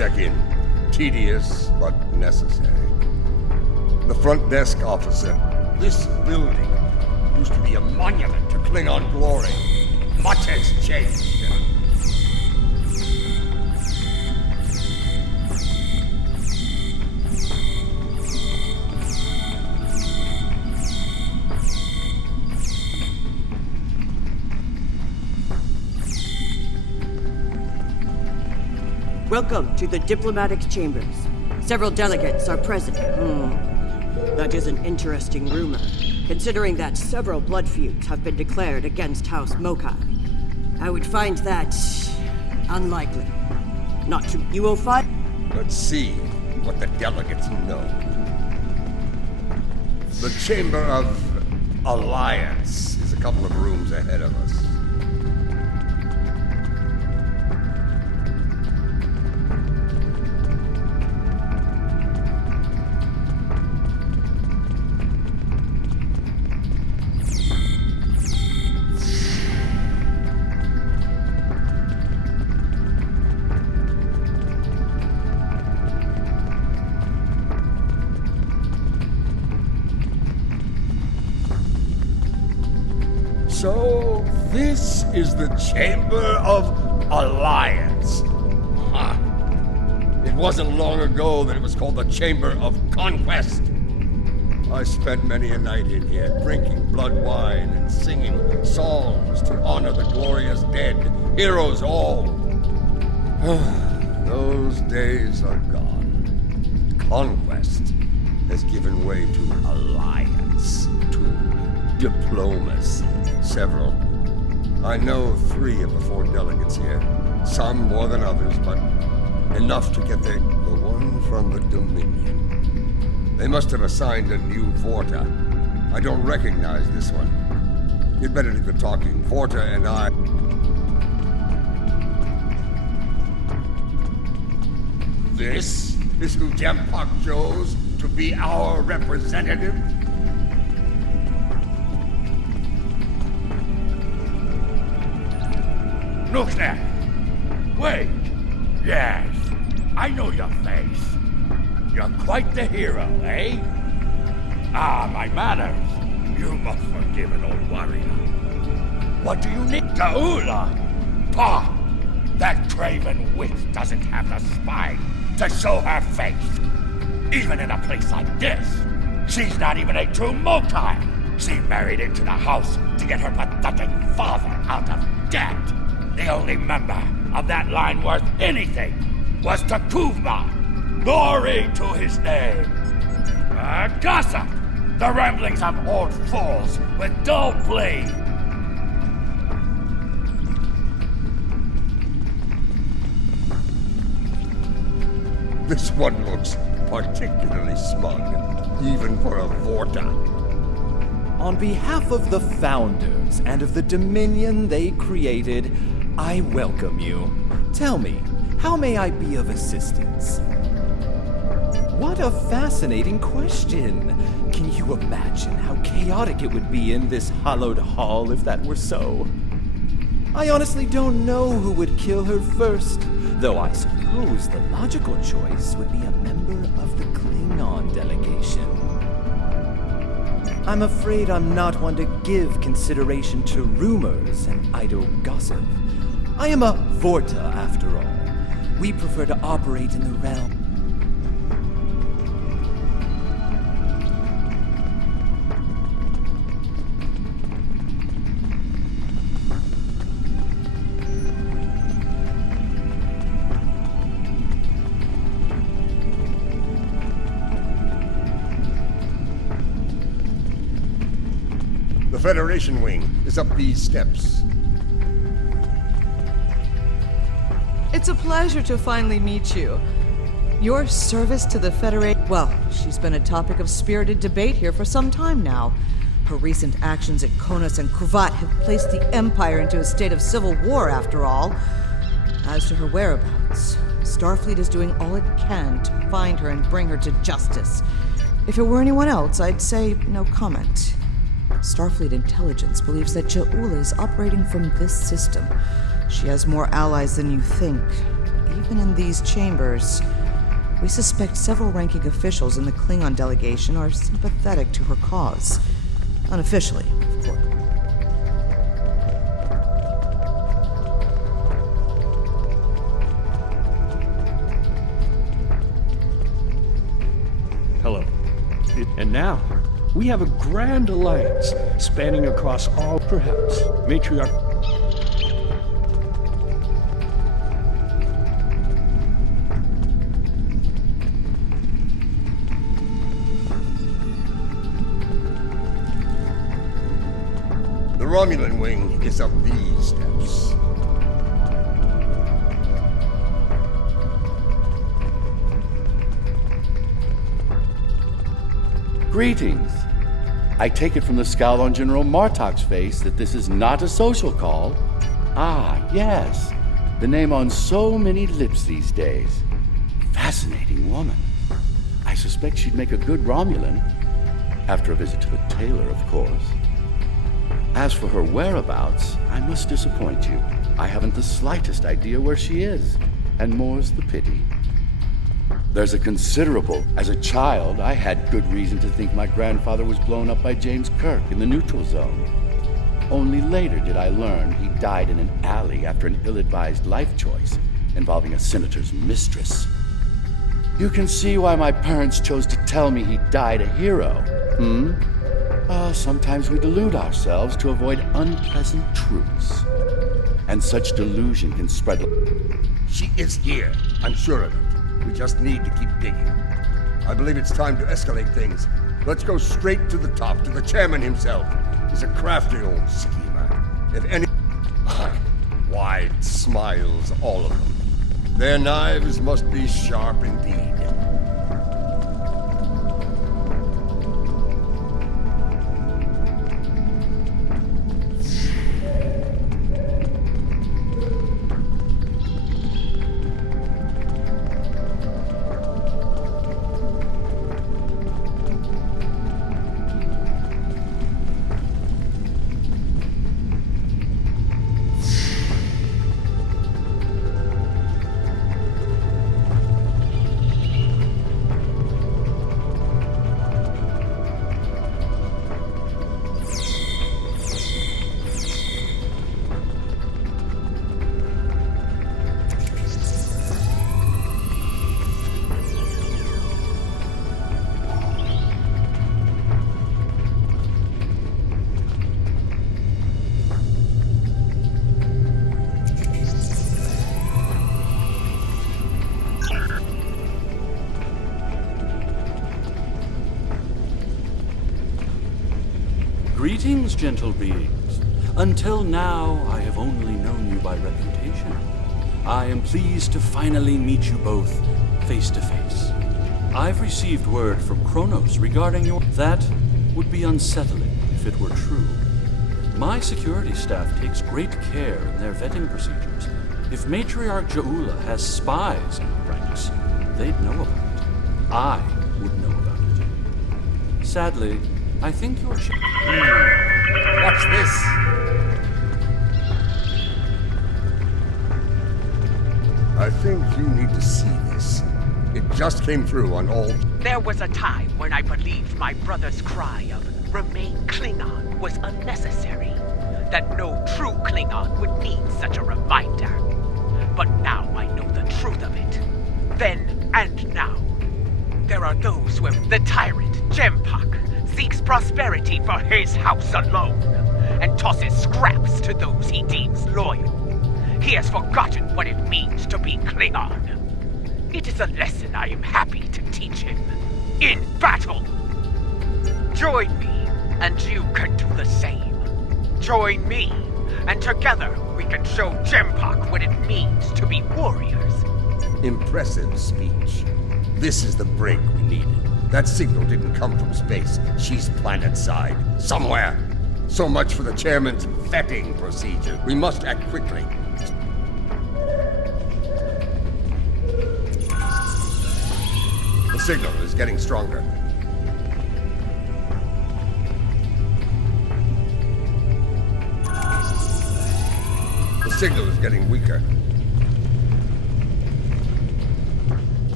check-in. Tedious, but necessary. The front desk officer. This building used to be a monument to Klingon glory. Much has changed. Welcome to the diplomatic chambers. Several delegates are present. That is an interesting rumor, considering that several blood feuds have been declared against House Mokai. I would find that unlikely. Not true. You will find... Let's see what the delegates know. The Chamber of Alliance is a couple of rooms ahead of us. So, this is the Chamber of Alliance. Huh. It wasn't long ago that it was called the Chamber of Conquest. I spent many a night in here, drinking blood wine and singing songs to honor the glorious dead, heroes all. Those days are gone. Conquest has given way to alliance, to diplomacy. Several. I know 3 of the 4 delegates here. Some more than others, but enough to get the one from the Dominion. They must have assigned a new Vorta. I don't recognize this one. You'd better do the talking. Vorta and I... This is who Jempak chose to be our representative? Look there! Wait! Yes, I know your face. You're quite the hero, eh? Ah, my manners. You must forgive an old warrior. What do you need? Ta'ula! Pah! That craven witch doesn't have the spine to show her face. Even in a place like this, she's not even a true Mokai. She married into the house to get her pathetic father out of debt. The only member of that line worth anything was Takuvma. Glory to his name. Gossip! The ramblings of old fools with dull plea. This one looks particularly smug, even for a Vorta. On behalf of the Founders and of the Dominion they created, I welcome you. Tell me, how may I be of assistance? What a fascinating question. Can you imagine how chaotic it would be in this hallowed hall if that were so? I honestly don't know who would kill her first, though I suppose the logical choice would be a member of the Klingon delegation. I'm afraid I'm not one to give consideration to rumors and idle gossip. I am a Vorta, after all. We prefer to operate in the realm. The Federation wing is up these steps. It's a pleasure to finally meet you. Your service to the Federation... Well, she's been a topic of spirited debate here for some time now. Her recent actions at Konos and Kuvat have placed the Empire into a state of civil war, after all. As to her whereabouts, Starfleet is doing all it can to find her and bring her to justice. If it were anyone else, I'd say no comment. Starfleet intelligence believes that Ja'ula is operating from this system. She has more allies than you think. even in these chambers, we suspect several ranking officials in the Klingon delegation are sympathetic to her cause. Unofficially, of course. Hello. And now, we have a grand alliance spanning across all, perhaps, matriarch. The Romulan wing is up these steps. Greetings. I take it from the scowl on General Martok's face that this is not a social call. Ah, yes. The name on so many lips these days. Fascinating woman. I suspect she'd make a good Romulan. After a visit to the tailor, of course. As for her whereabouts, I must disappoint you. I haven't the slightest idea where she is. And more's the pity. There's a considerable. As a child, I had good reason to think my grandfather was blown up by James Kirk in the neutral zone. Only later did I learn he died in an alley after an ill-advised life choice involving a senator's mistress. You can see why my parents chose to tell me he died a hero, sometimes we delude ourselves to avoid unpleasant truths. And such delusion can spread. She is here, I'm sure of it. We just need to keep digging. I believe it's time to escalate things. Let's go straight to the top, to the chairman himself. He's a crafty old schemer. If any... Wide smiles, all of them. Their knives must be sharp indeed. Greetings, gentle beings. Until now, I have only known you by reputation. I am pleased to finally meet you both face to face. I've received word from Kronos regarding your... That would be unsettling if it were true. My security staff takes great care in their vetting procedures. If Matriarch Jaula has spies in her ranks, they'd know about it. I would know about it. Sadly, I think you're... What's this? I think you need to see this. It just came through on all... There was a time when I believed my brother's cry of "Remain Klingon" was unnecessary. That no true Klingon would need such a reminder. But now I know the truth of it. Then and now. There are those who have... The tyrant, Jempak, seeks prosperity for his house alone, and tosses scraps to those he deems loyal. He has forgotten what it means to be Klingon. It is a lesson I am happy to teach him. In battle! Join me, and you can do the same. Join me, and together we can show Jempak what it means to be warriors. Impressive speech. This is the break we needed. That signal didn't come from space. She's planet-side. Somewhere. So much for the chairman's vetting procedure. We must act quickly. The signal is getting stronger. The signal is getting weaker.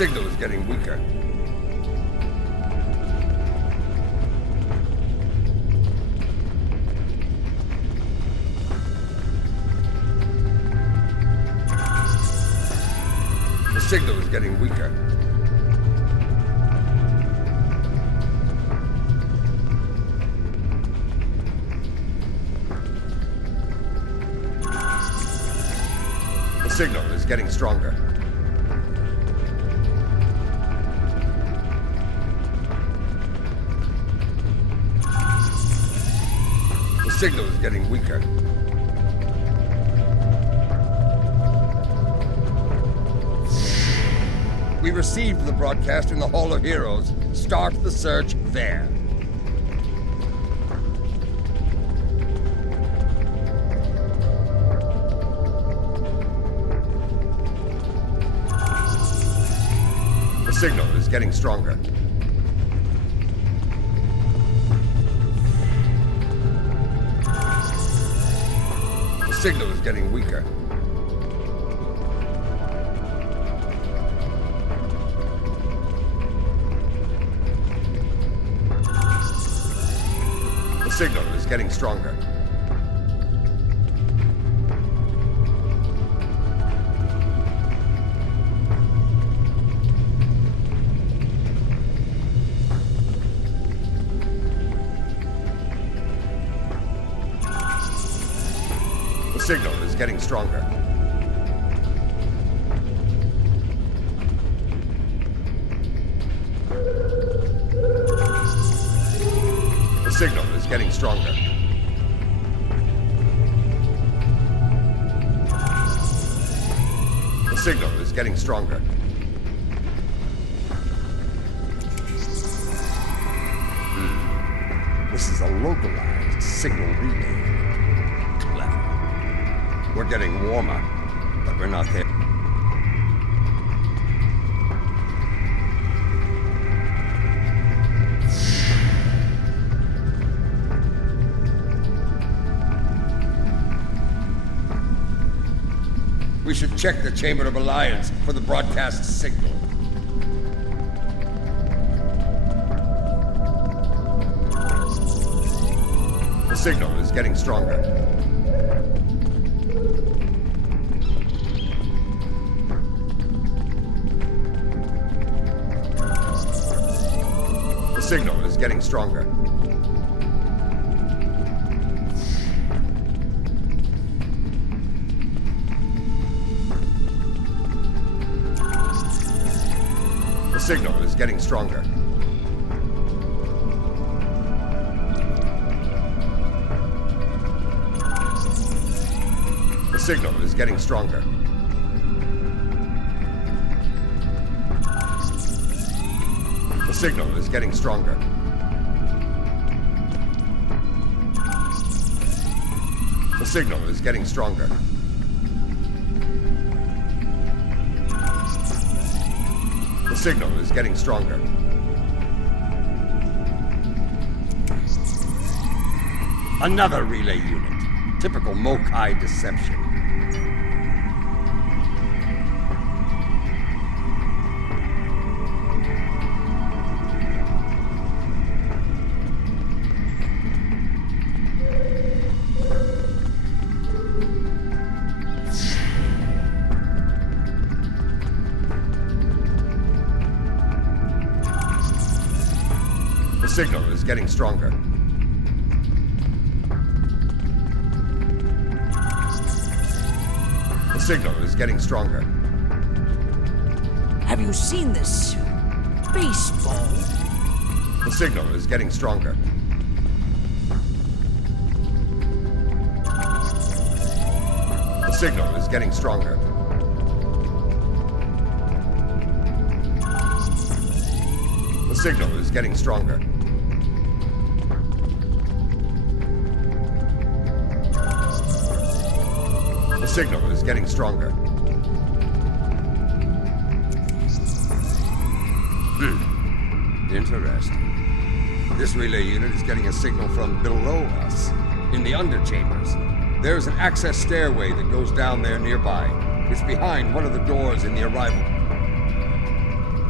signal is getting weaker. The signal is getting weaker. The signal is getting stronger. The signal is getting weaker. We received the broadcast in the Hall of Heroes. Start the search there. The signal is getting stronger. The signal is getting weaker. The signal is getting stronger. The signal is getting stronger. The signal is getting stronger. The signal is getting stronger. This is a localized signal relay. Clever. We're getting warmer, but we're not there. We should check the Chamber of Alliance for the broadcast signal. The signal is getting stronger. The signal is getting stronger. The signal is getting stronger. The signal is getting stronger. The signal is getting stronger. The signal is getting stronger. The signal is getting stronger. Another relay unit. Typical Mokai deception. The signal is getting stronger. The signal is getting stronger. Have you seen this baseball? The signal is getting stronger. The signal is getting stronger. The signal is getting stronger. The signal is getting stronger. Interesting. This relay unit is getting a signal from below us, in the underchambers. There's an access stairway that goes down there nearby. It's behind one of the doors in the arrival.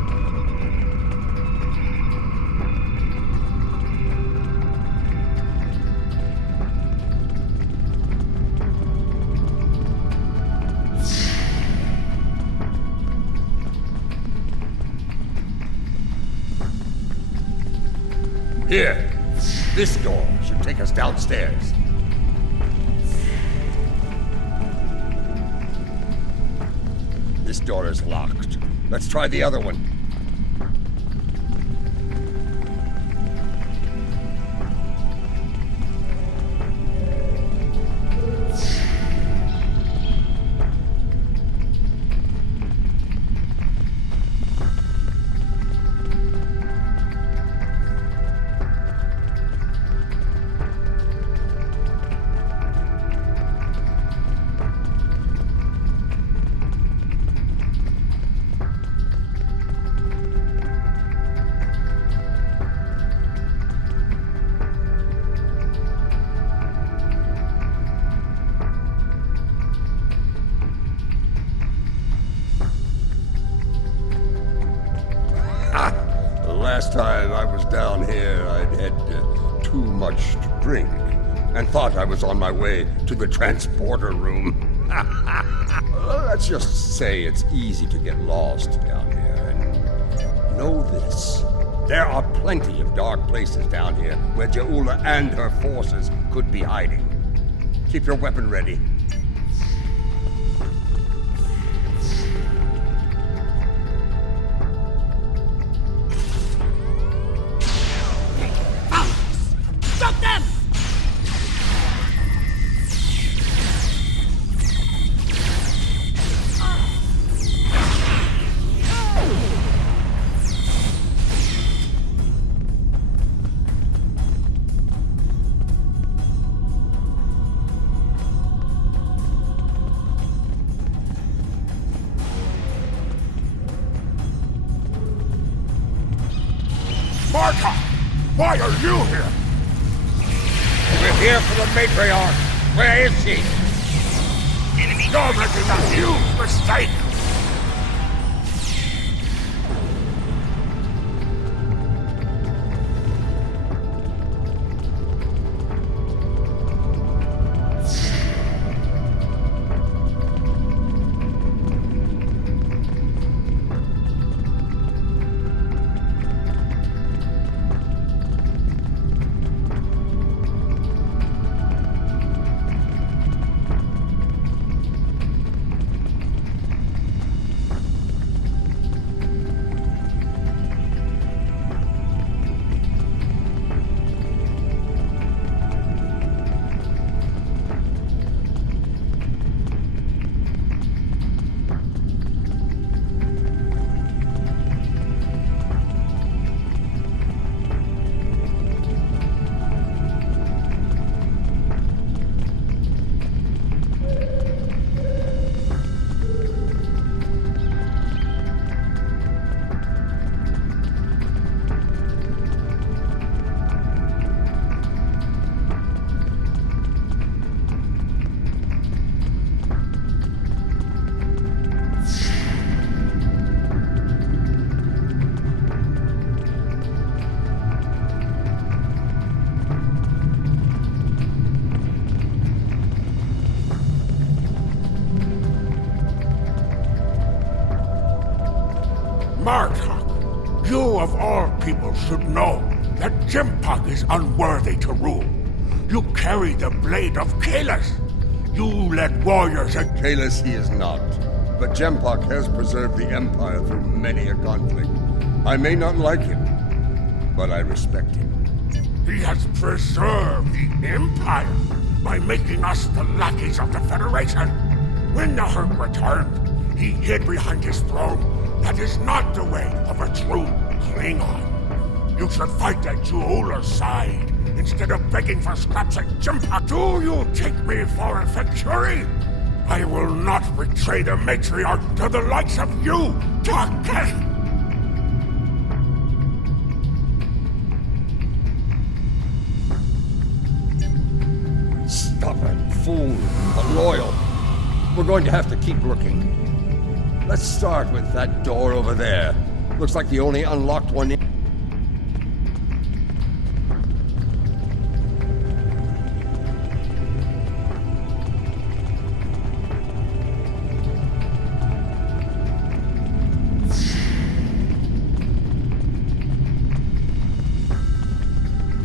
Here, this door should take us downstairs. This door is locked. Let's try the other one. Last time I was down here, I'd had too much to drink and thought I was on my way to the transporter room. Let's just say it's easy to get lost down here. And know this, there are plenty of dark places down here where Ja'ula and her forces could be hiding. Keep your weapon ready. Marta! Why are you here? We're here for the matriarch. Where is she? Enemy. You're making a huge mistake! Martok, you of all people should know that Jimpak is unworthy to rule. You carry the blade of Kalis. You led warriors at... Kalis he is not, but Jempak has preserved the Empire through many a conflict. I may not like him, but I respect him. He has preserved the Empire by making us the lackeys of the Federation. When Nahurk returned, he hid behind his throne. That is not the way of a true Klingon. You should fight at Ja'ula's side instead of begging for scraps at Jimpak. Do you take me for a Venturi? I will not betray the matriarch to the likes of you, Take! Stubborn fool, but loyal. We're going to have to keep looking. Let's start with that door over there. Looks like the only unlocked one.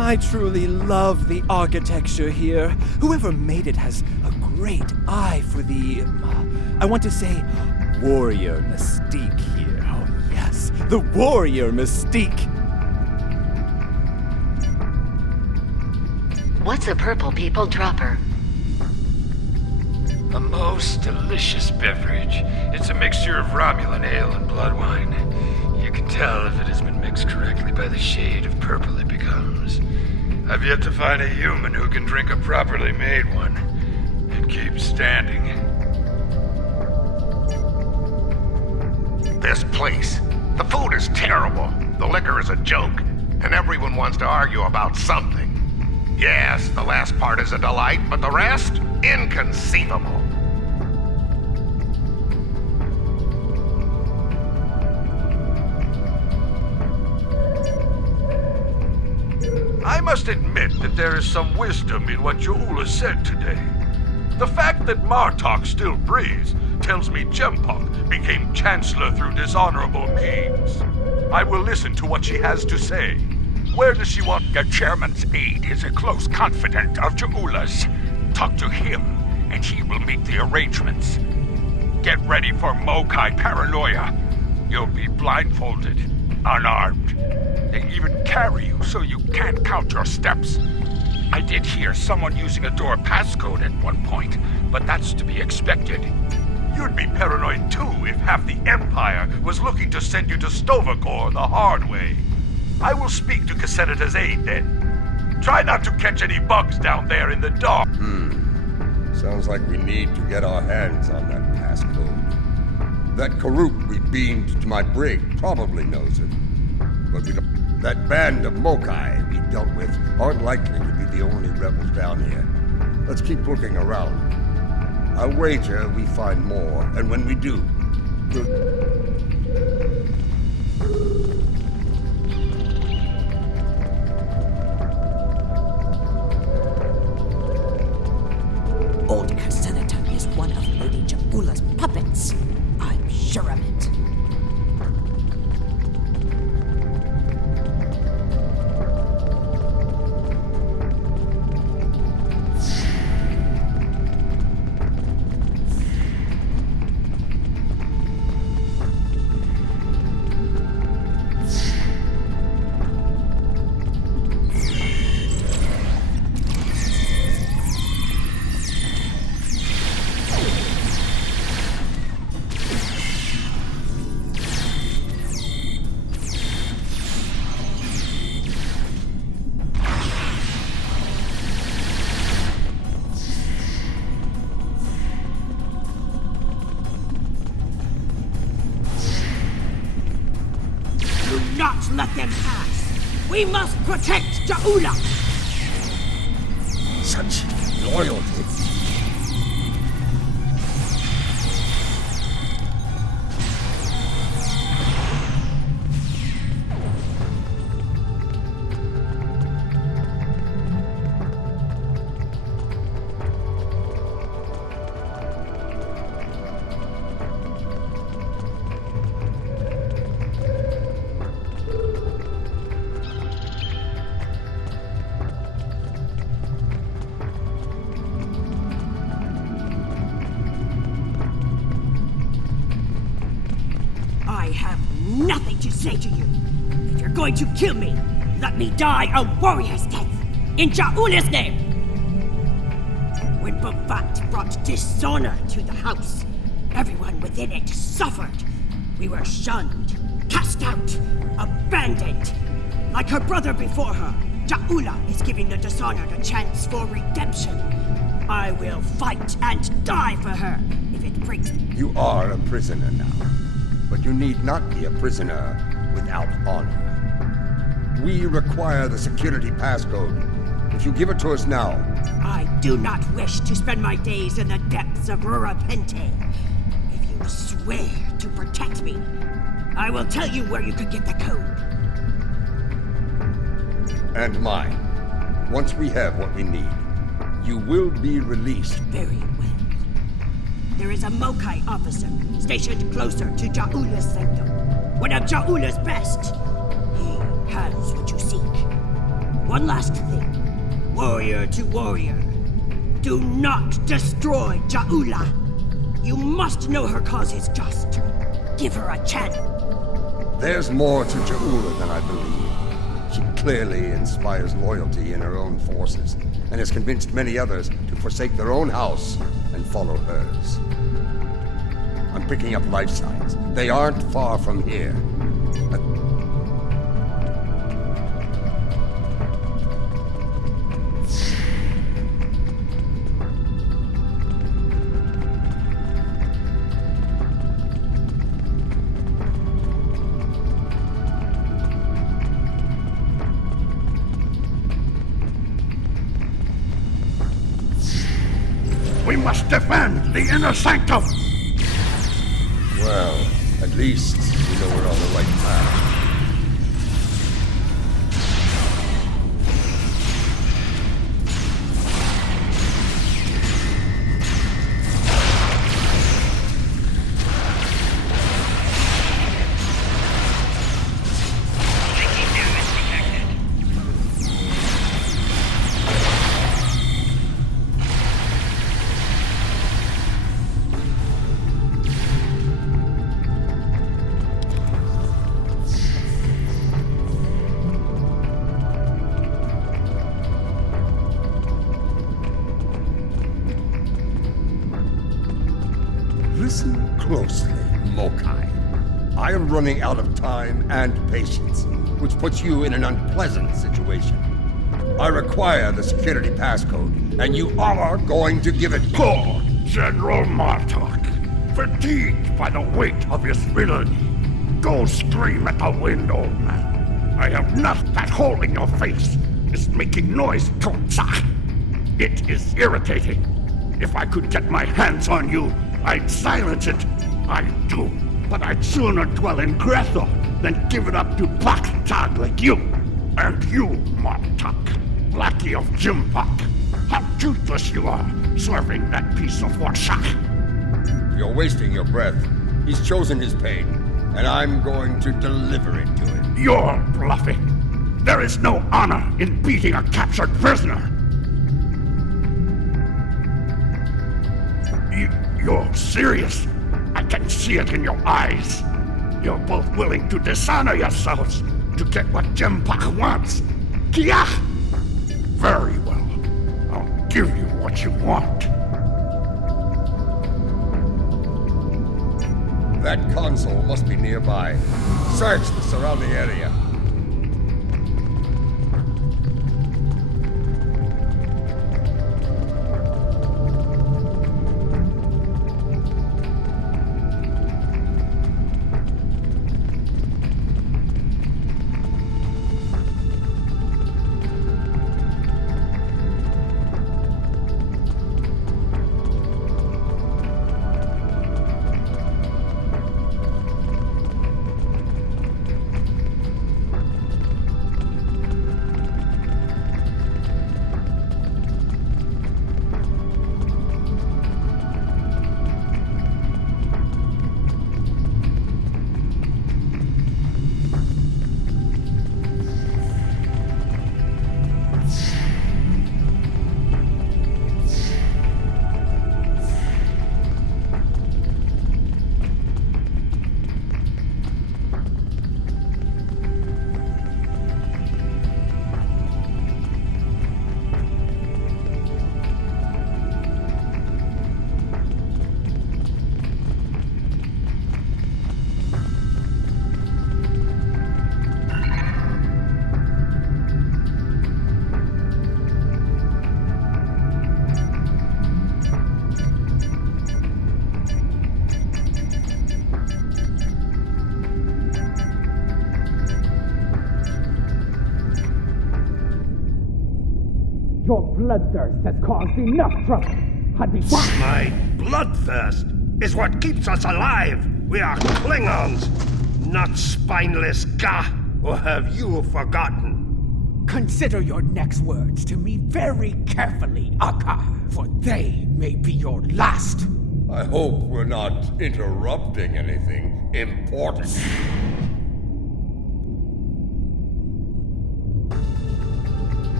I truly love the architecture here. Whoever made it has a great eye for the, I want to say, warrior mystique here. Oh yes, the warrior mystique. What's a purple people dropper? A most delicious beverage. It's a mixture of Romulan ale and blood wine. You can tell if it has been mixed correctly by the shade of purple it becomes. I've yet to find a human who can drink a properly made one and keep standing. This place. The food is terrible. The liquor is a joke. And everyone wants to argue about something. Yes, the last part is a delight, but the rest? Inconceivable. I must admit that there is some wisdom in what Ja'ula said today. The fact that Martok still breathes tells me Jempok became Chancellor through dishonorable means. I will listen to what she has to say. Where does she want? The chairman's aide is a close confidant of Ja'ula's. Talk to him, and he will make the arrangements. Get ready for Mokai paranoia. You'll be blindfolded, unarmed. They even carry you so you can't count your steps. I did hear someone using a door passcode at one point, but that's to be expected. You'd be paranoid too if half the Empire was looking to send you to Stovacor the hard way. I will speak to Cassenita's aide then. Try not to catch any bugs down there in the dark. Sounds like we need to get our hands on that passcode. That Karuk we beamed to my brig probably knows it. But we don't. That band of Mokai we dealt with aren't likely to be the only rebels down here. Let's keep looking around. I'll wager we find more, and when we do, we'll... Old Cassenita is one of Lady Ja'ula's puppets. I'm sure of it. Not let them pass. We must protect Ja'ula. Such loyalty. Nothing to say to you. If you're going to kill me, let me die a warrior's death, in Ja'ula's name! When Bovat brought dishonor to the house, everyone within it suffered. We were shunned, cast out, abandoned. Like her brother before her, Ja'ula is giving the dishonored a chance for redemption. I will fight and die for her, if it brings... You are a prisoner now. But you need not be a prisoner without honor. We require the security passcode. If you give it to us now... I do not wish to spend my days in the depths of Rurapente. If you swear to protect me, I will tell you where you could get the code. And mine. Once we have what we need, you will be released. Very well. There is a Mokai officer stationed closer to Ja'ula's sanctum. One of Ja'ula's best. He has what you seek. One last thing. Warrior to warrior. Do not destroy Ja'ula. You must know her cause is just. Give her a chance. There's more to Ja'ula than I believe. She clearly inspires loyalty in her own forces, and has convinced many others to forsake their own house and follow hers. I'm picking up life signs. They aren't far from here. We must defend the inner sanctum! Well, at least we know we're on the right path. Listen closely, Mokai. I am running out of time and patience, which puts you in an unpleasant situation. I require the security passcode, and you are going to give it. Poor General Martok, fatigued by the weight of his villainy. Go scream at the wind, old man. I have nothing. That hole in your face is making noise, Totsa. It is irritating. If I could get my hands on you, I'd silence it. I do. But I'd sooner dwell in Grethel than give it up to Baktag like you. And you, Martok, lackey of Jimpok. How toothless you are, serving that piece of Warshak. You're wasting your breath. He's chosen his pain, and I'm going to deliver it to him. You're bluffing. There is no honor in beating a captured prisoner. You're serious. I can see it in your eyes. You're both willing to dishonor yourselves to get what Jempak wants. Kia! Very well. I'll give you what you want. That console must be nearby. Search the surrounding area. Your bloodthirst has caused enough trouble. My bloodthirst is what keeps us alive. We are Klingons, not spineless Ga. Or have you forgotten? Consider your next words to me very carefully, Akka, for they may be your last. I hope we're not interrupting anything important.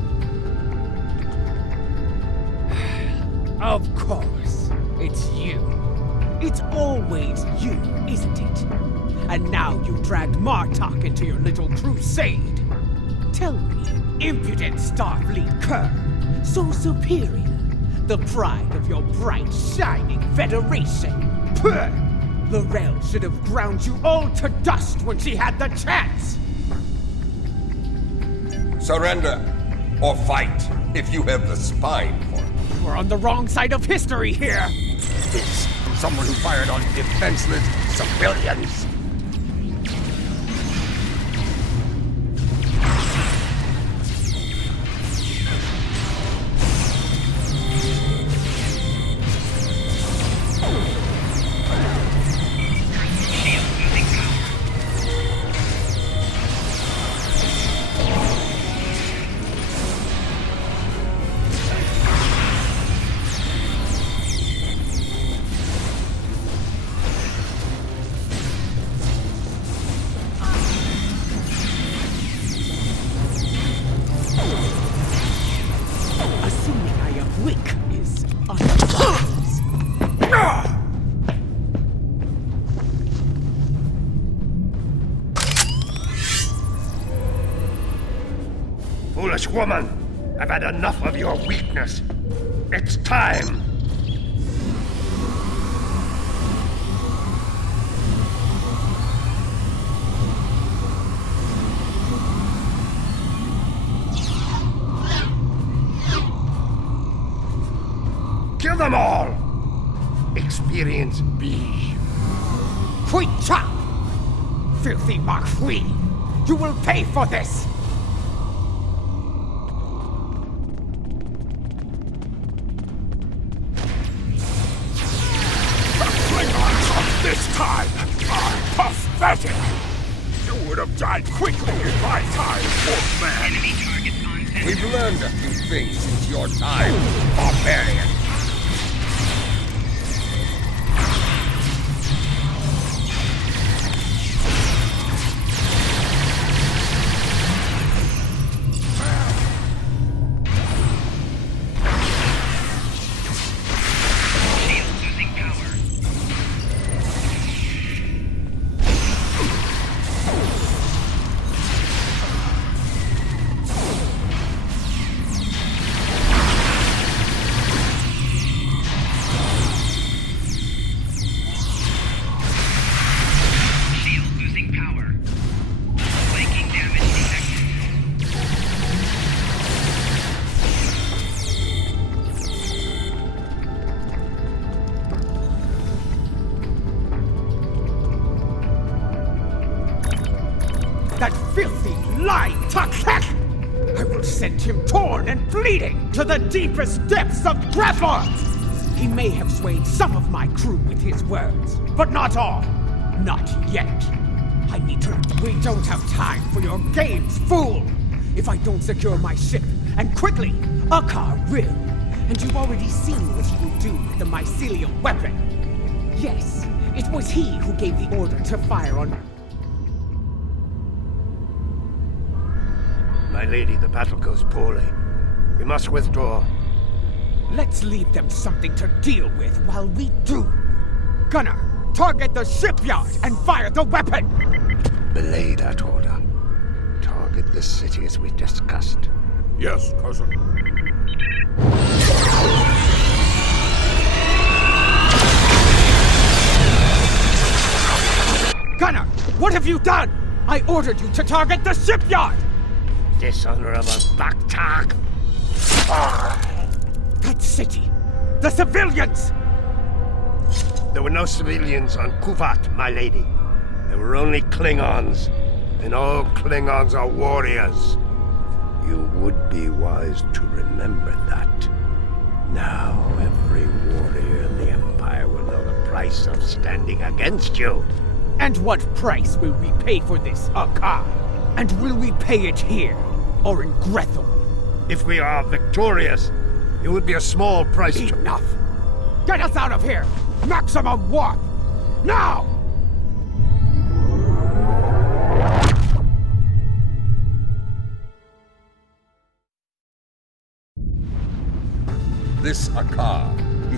Of course. It's you. It's always you, isn't it? And now you've dragged Martok into your little crusade. Tell me, impudent Starfleet cur, so superior, the pride of your bright, shining Federation. Puh! L'Rell should have ground you all to dust when she had the chance! Surrender, or fight, if you have the spine for it. We're on the wrong side of history here! This from someone who fired on defenseless civilians. Assuming I am weak is unwise. Foolish woman! I've had enough of your weakness. It's time! Kill them all! Experience B. Quick chop! Filthy Marquis! You will pay for this! This time are pathetic! You would have died quickly in my time, poor man! We've learned a few things since your time, barbarian. That filthy, lying Tuck-Heck! I will send him torn and bleeding to the deepest depths of Grepor! He may have swayed some of my crew with his words, but not all. Not yet. I need to... We don't have time for your games, fool! If I don't secure my ship, and quickly, Akar will. And you've already seen what he will do with the mycelial weapon. Yes, it was he who gave the order to fire on... My lady, the battle goes poorly. We must withdraw. Let's leave them something to deal with while we do. Gunner, target the shipyard and fire the weapon! Belay that order. Target the city as we discussed. Yes, cousin. Gunner, what have you done? I ordered you to target the shipyard! Dishonorable Baktak! That city! The civilians! There were no civilians on Kuvat, my lady. There were only Klingons. And all Klingons are warriors. You would be wise to remember that. Now every warrior in the Empire will know the price of standing against you. And what price will we pay for this, Akar? And will we pay it here, or in Grethel? If we are victorious, it would be a small price. Enough! Get us out of here! Maximum warp! Now! This Akar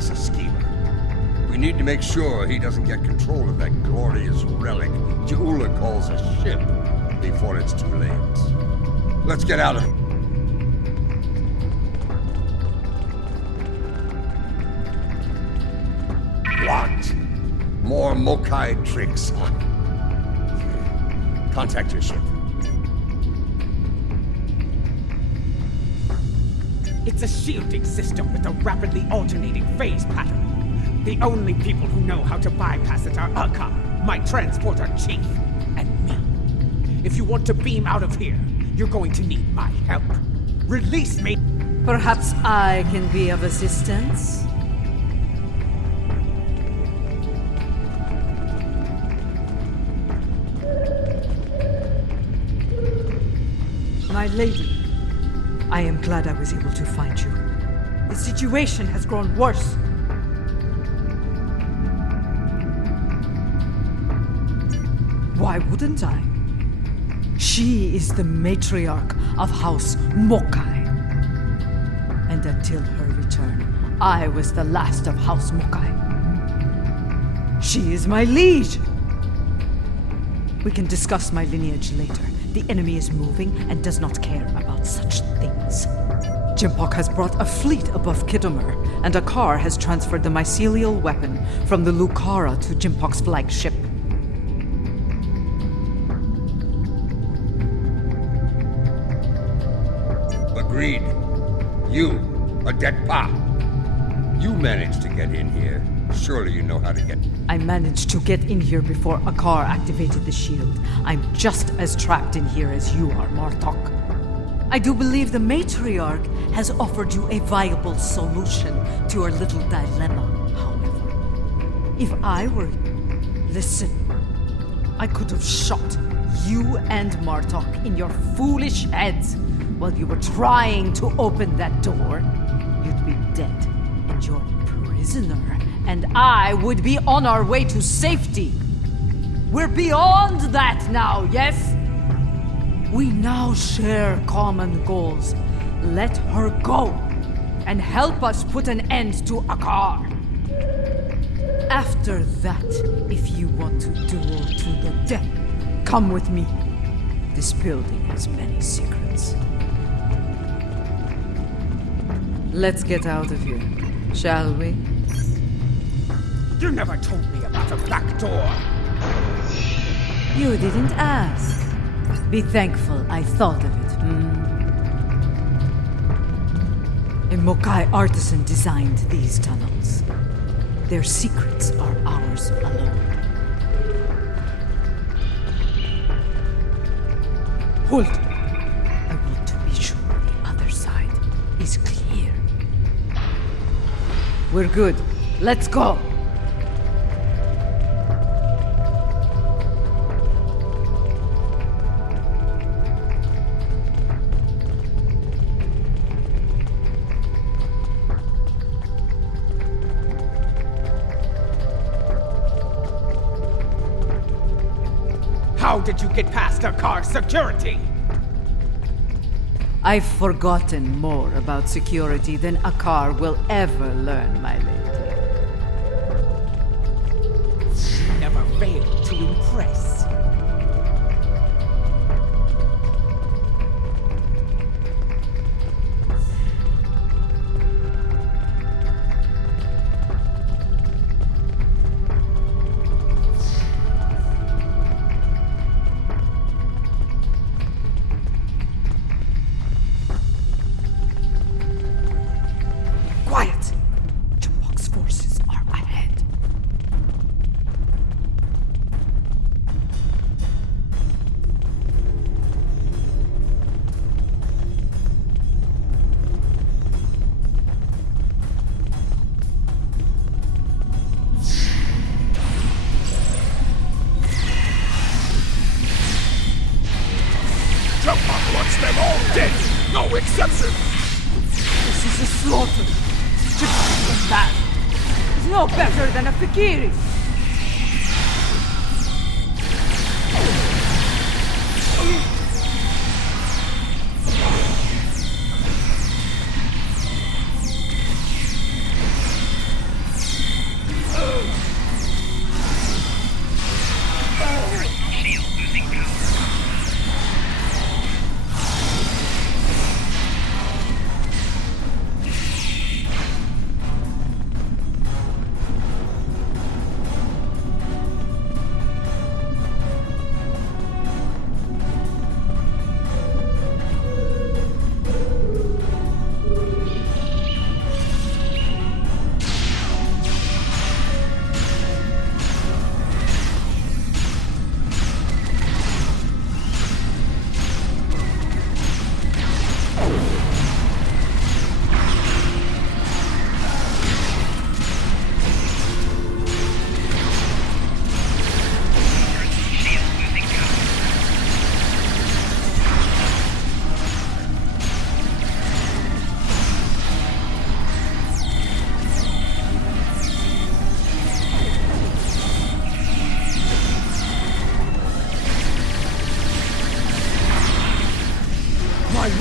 he's a schemer. We need to make sure he doesn't get control of that glorious relic Ja'ula calls a ship before it's too late. Let's get out of here. What? More Mokai tricks, huh? Contact your ship. It's a shielding system with a rapidly alternating phase pattern. The only people who know how to bypass it are Aka, my transporter chief, and me. If you want to beam out of here, you're going to need my help. Release me! Perhaps I can be of assistance? My lady, I am glad I was able to find you. The situation has grown worse. Why wouldn't I? She is the matriarch of House Mokai. And until her return, I was the last of House Mokai. She is my liege! We can discuss my lineage later. The enemy is moving and does not care about such things. Jempok has brought a fleet above Khitomer, and Akar has transferred the mycelial weapon from the Lucara to Jempok's flagship. Agreed. You, Adetpa. You managed to get in here. Surely you know how to get... I managed to get in here before Akar activated the shield. I'm just as trapped in here as you are, Martok. I do believe the matriarch has offered you a viable solution to our little dilemma, however. If I were... Listen, I could have shot you and Martok in your foolish heads while you were trying to open that door. You'd be dead and your prisoner, and I would be on our way to safety. We're beyond that now, yes? We now share common goals. Let her go, and help us put an end to Akar. After that, if you want to duel to the death, come with me. This building has many secrets. Let's get out of here, shall we? You never told me about a back door. You didn't ask. Be thankful I thought of it, A Mokai artisan designed these tunnels. Their secrets are ours alone. Hold! I want to be sure the other side is clear. We're good. Let's go! How did you get past Akar's security? I've forgotten more about security than Akar will ever learn, my lady. You never failed to impress. Them all dead! No exceptions! This is a slaughter. Just bad. It's no better than a Fikiri.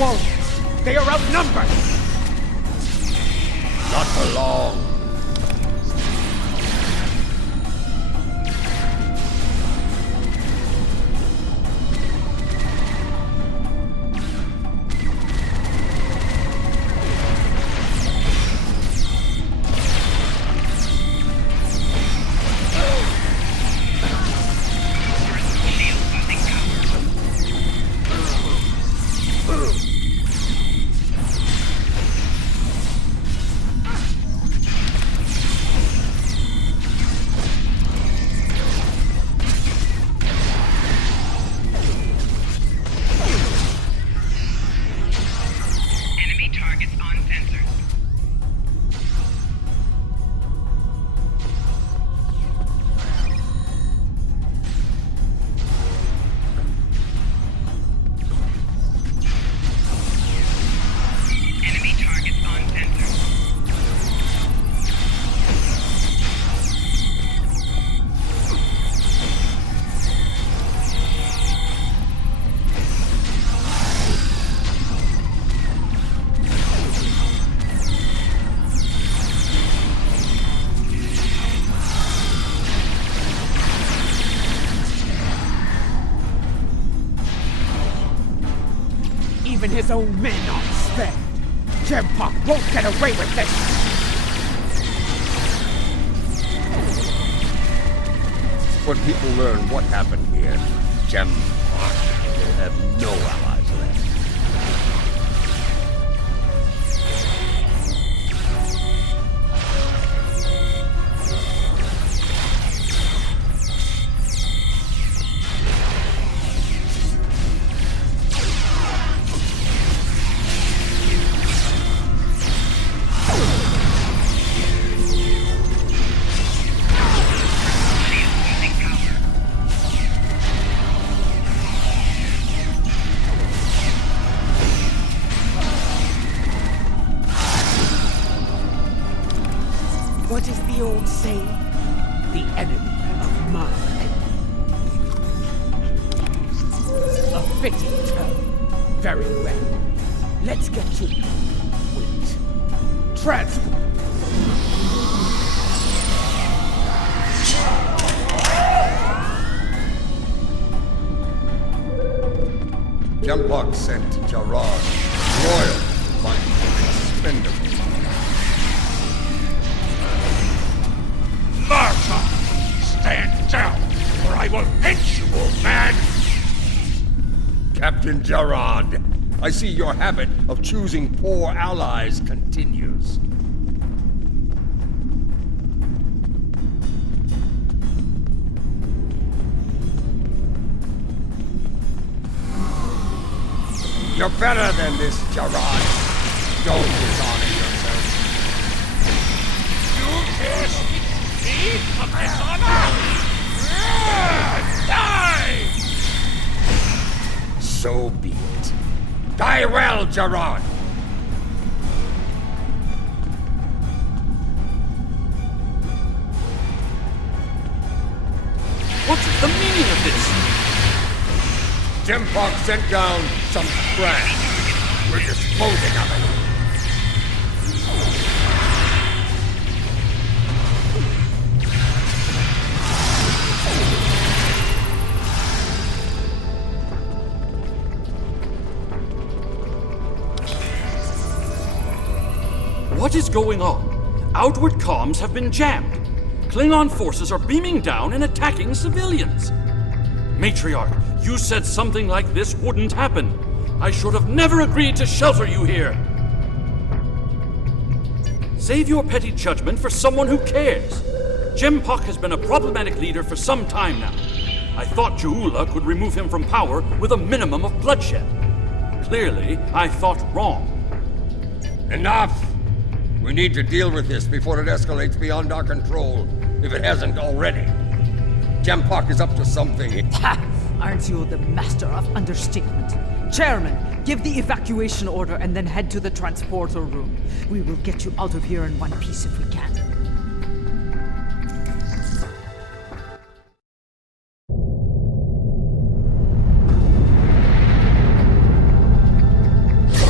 warriors. They are outnumbered. Not for long. Even his own men aren't spared. Gempok won't get away with this! When people learn what happened here, Gempok will have no allies left. What is the old saying? The enemy of my enemy. A fitting term. Very well. Let's get to it. Wait. Transfer. Gempok sent Gerard, royal, but expendable. Martha! Stand down, or I will hit you, old man! Captain Gerard, I see your habit of choosing poor allies continues. You're better than this, Gerard. Don't dishonor yourself. You kiss me of dishonor? Die! So be it. Die well, Gerard! What's the meaning of this? Gempok sent down some trash. We're disposing of it. What is going on? Outward comms have been jammed. Klingon forces are beaming down and attacking civilians. Matriarch, you said something like this wouldn't happen. I should have never agreed to shelter you here. Save your petty judgment for someone who cares. Gempok has been a problematic leader for some time now. I thought Ja'ula could remove him from power with a minimum of bloodshed. Clearly, I thought wrong. Enough! We need to deal with this before it escalates beyond our control, if it hasn't already. Gempok is up to something. Ha! Aren't you the master of understatement? Chairman, give the evacuation order and then head to the transporter room. We will get you out of here in one piece if we can.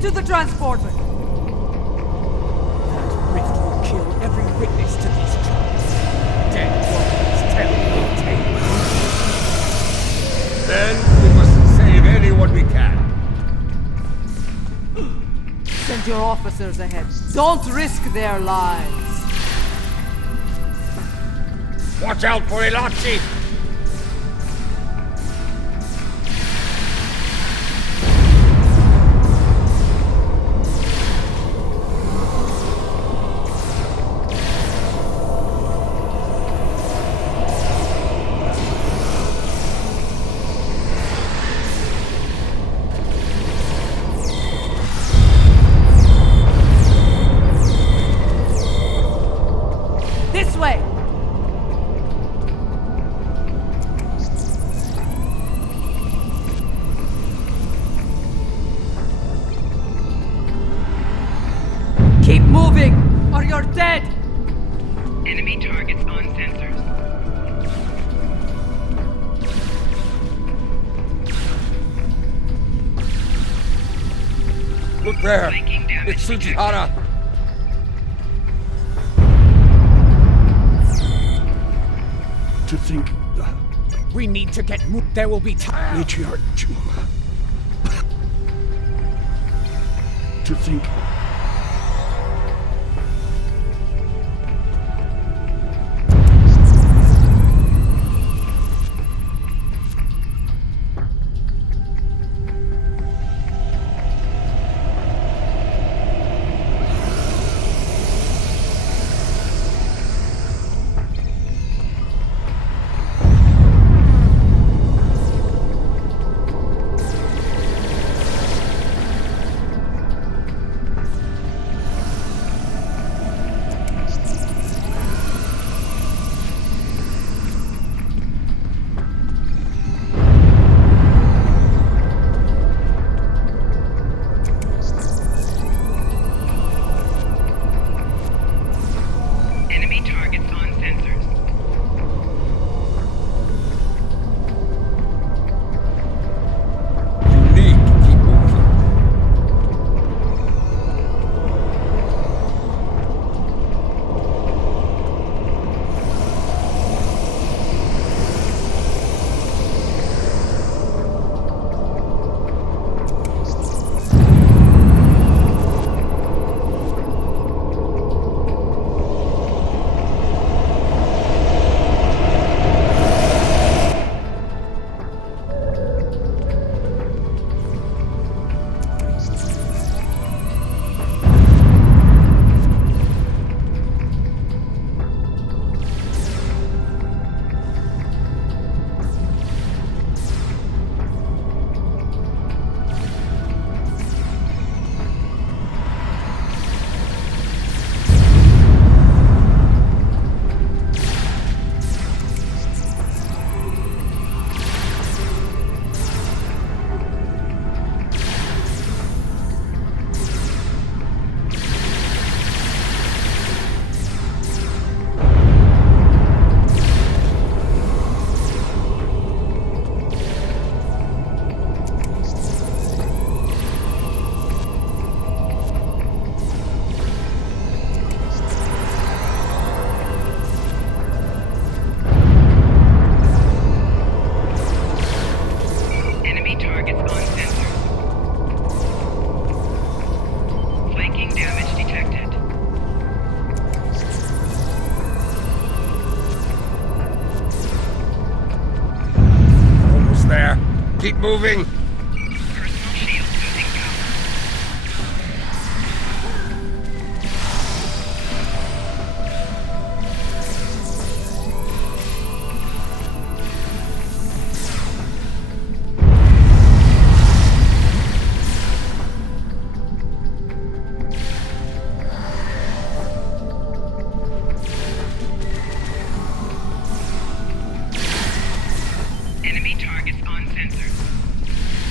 to the transporter! That rift will kill every witness to these crimes. Dead warriors telling the tale. Then we must save anyone we can. Send your officers ahead. Don't risk their lives. Watch out for Elachi! This way! Keep moving, or you're dead! Enemy targets on sensors. Look there! It's Tsujihara! To think... We need to get moved. There will be time. Matriarch... To think... Enemy targets on sensors. You need to keep moving. Enemy targets on sensors. Flanking damage detected. Almost there. Keep moving. Personal shield losing power. Enemy targets on sensors.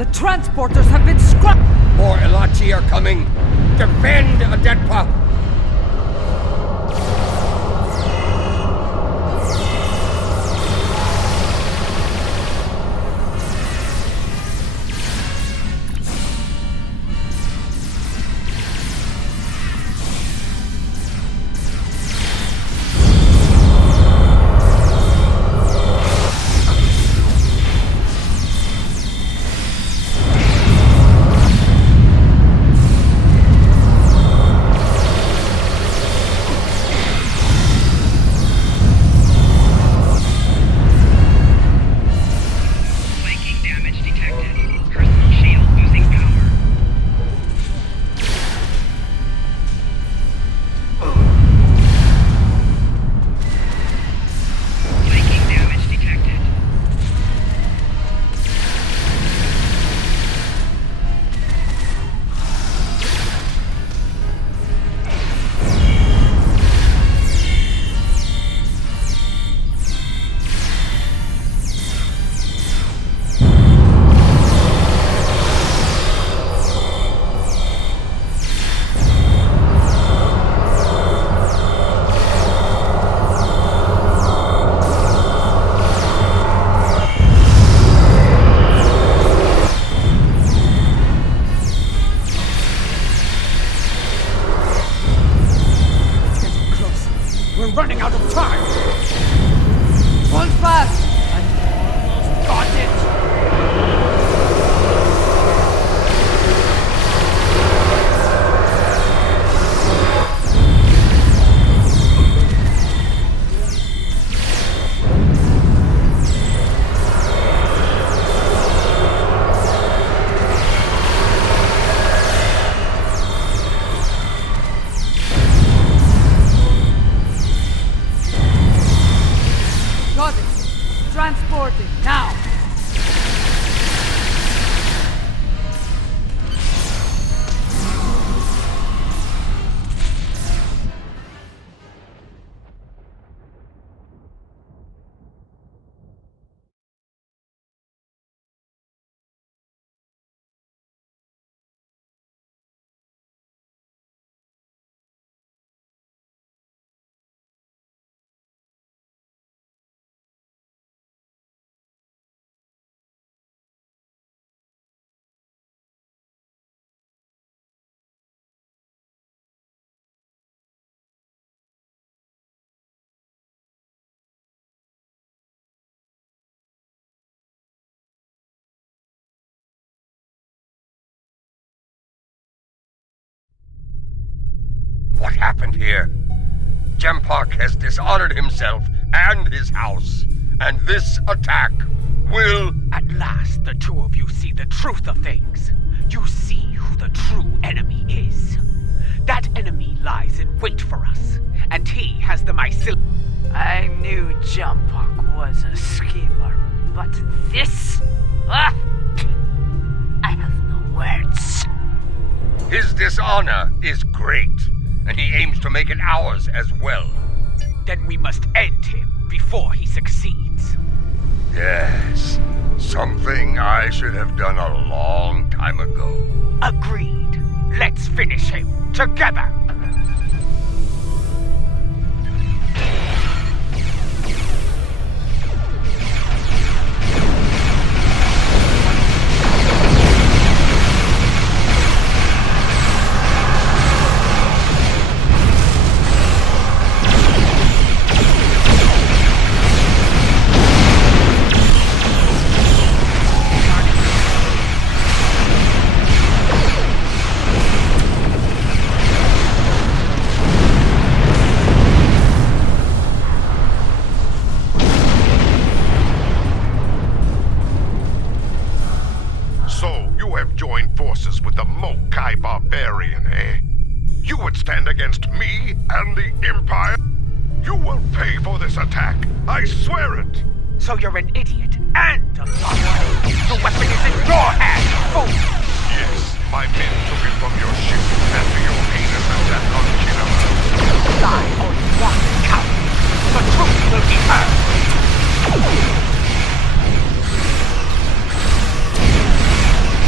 The transporters have been scrapped! More Elachi are coming! Defend Adetpa! Running out of time! Hold fast! I've almost got it! Transporting, now! What happened here? Jempak has dishonored himself and his house, and this attack will... At last, the two of you see the truth of things. You see who the true enemy is. That enemy lies in wait for us, and he has the mycelium. I knew Jempak was a schemer, but this... I have no words. His dishonor is great, and he aims to make it ours as well. Then we must end him before he succeeds. Yes, something I should have done a long time ago. Agreed. Let's finish him together. Barbarian, eh? You would stand against me and the Empire? You will pay for this attack. I swear it. So you're an idiot and a liar. The weapon is in your hand, fool! Yes, my men took it from your ship after your heinous attack on Kinama. Lie on one count. The truth will be heard.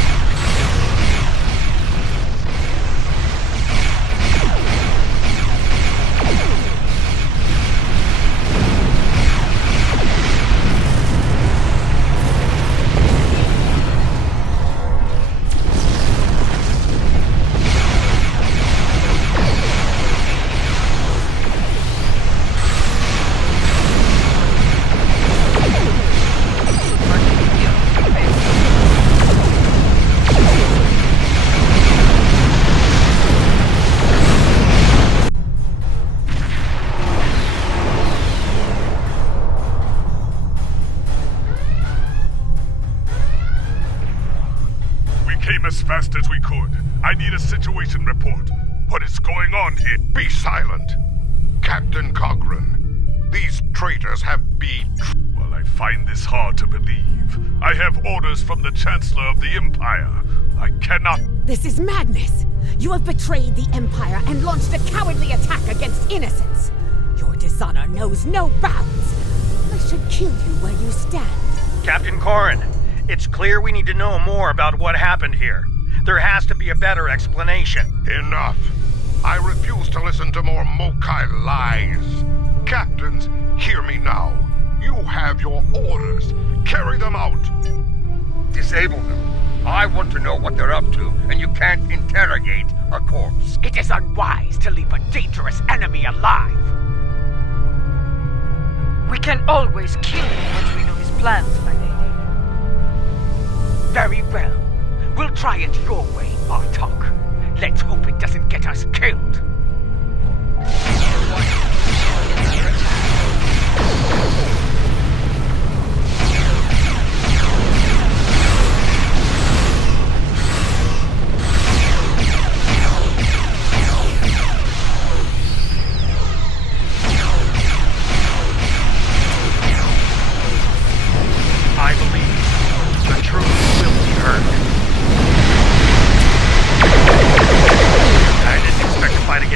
came as fast as we could. I need a situation report. What is going on here? Be silent. Captain Cogran, these traitors have Well, I find this hard to believe. I have orders from the Chancellor of the Empire. I cannot... This is madness! You have betrayed the Empire and launched a cowardly attack against innocents! Your dishonor knows no bounds! I should kill you where you stand. Captain Corrin, it's clear we need to know more about what happened here. There has to be a better explanation. Enough. I refuse to listen to more Mokai lies. Captains, hear me now. You have your orders. Carry them out. Disable them. I want to know what they're up to, and you can't interrogate a corpse. It is unwise to leave a dangerous enemy alive. We can always kill him once we know his plans, my lady. Very well. We'll try it your way, Martok. Let's hope it doesn't get us killed. I believe the truth will be heard. I didn't expect to fight against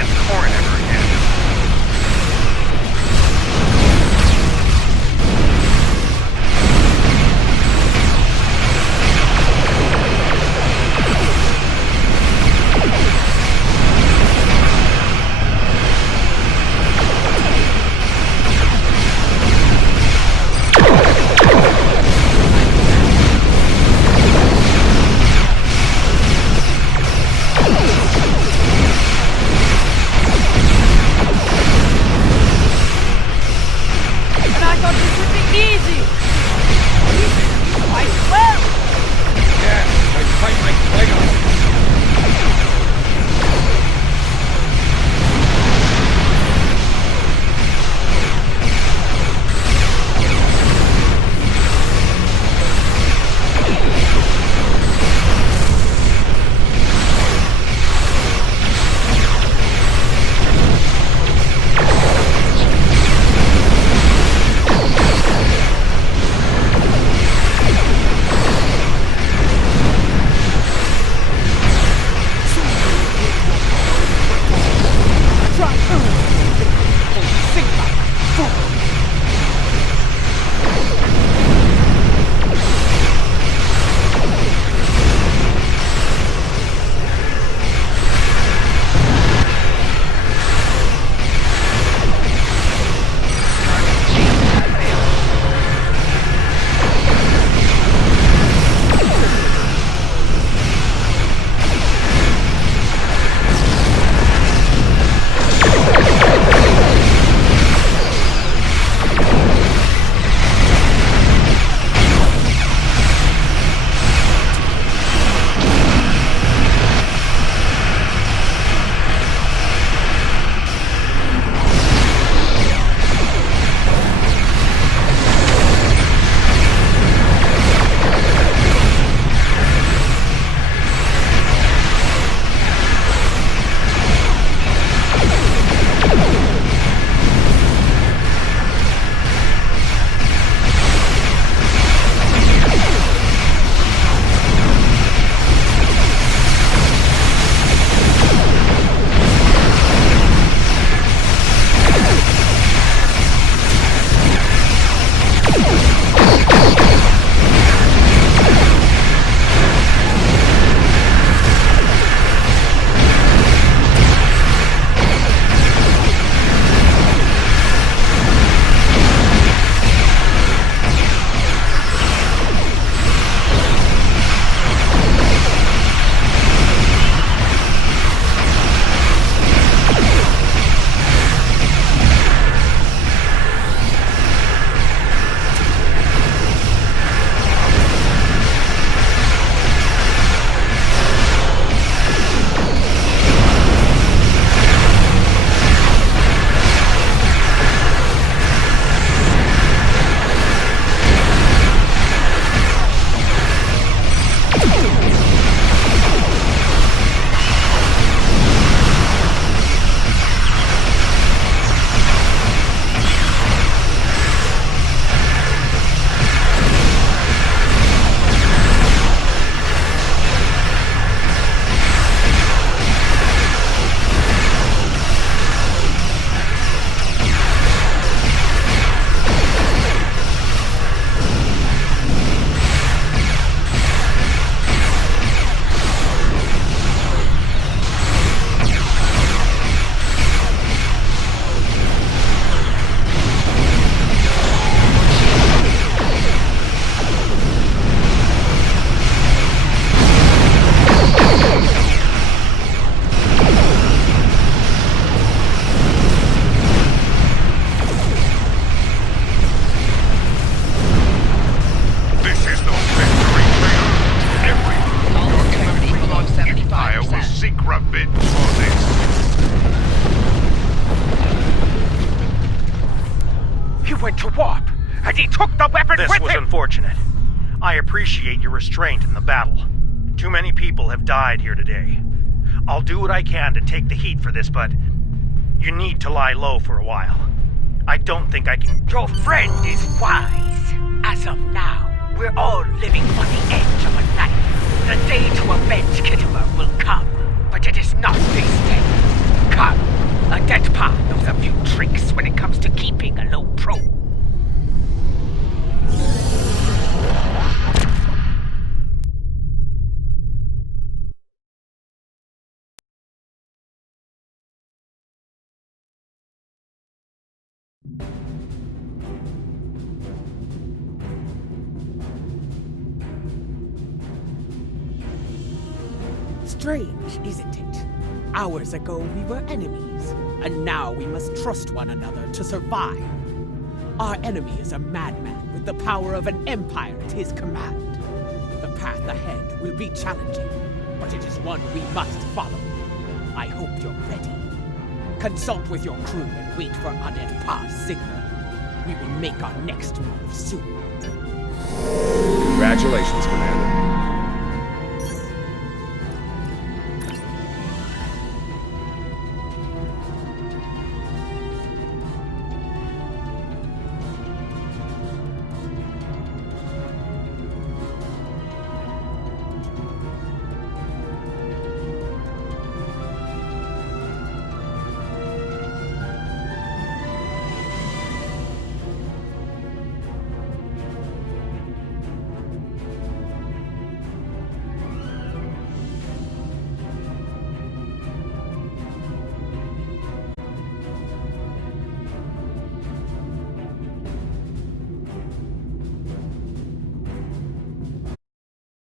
went to warp, and he took the weapon This with was him! unfortunate. I appreciate your restraint in the battle. Too many people have died here today. I'll do what I can to take the heat for this, but you need to lie low for a while. I don't think I can... Your friend is wise. As of now, we're all living on the edge of a knife. The day to avenge Kittimer will come, but it is not this day. Come, a dead pa knows a few tricks when it comes to keeping a low pro. Strange, isn't it? Hours ago we were enemies, and now we must trust one another to survive. Our enemy is a madman with the power of an empire at his command. The path ahead will be challenging, but it is one we must follow. I hope you're ready. Consult with your crew and wait for Adet Pa's signal. We will make our next move soon. Congratulations, Commander.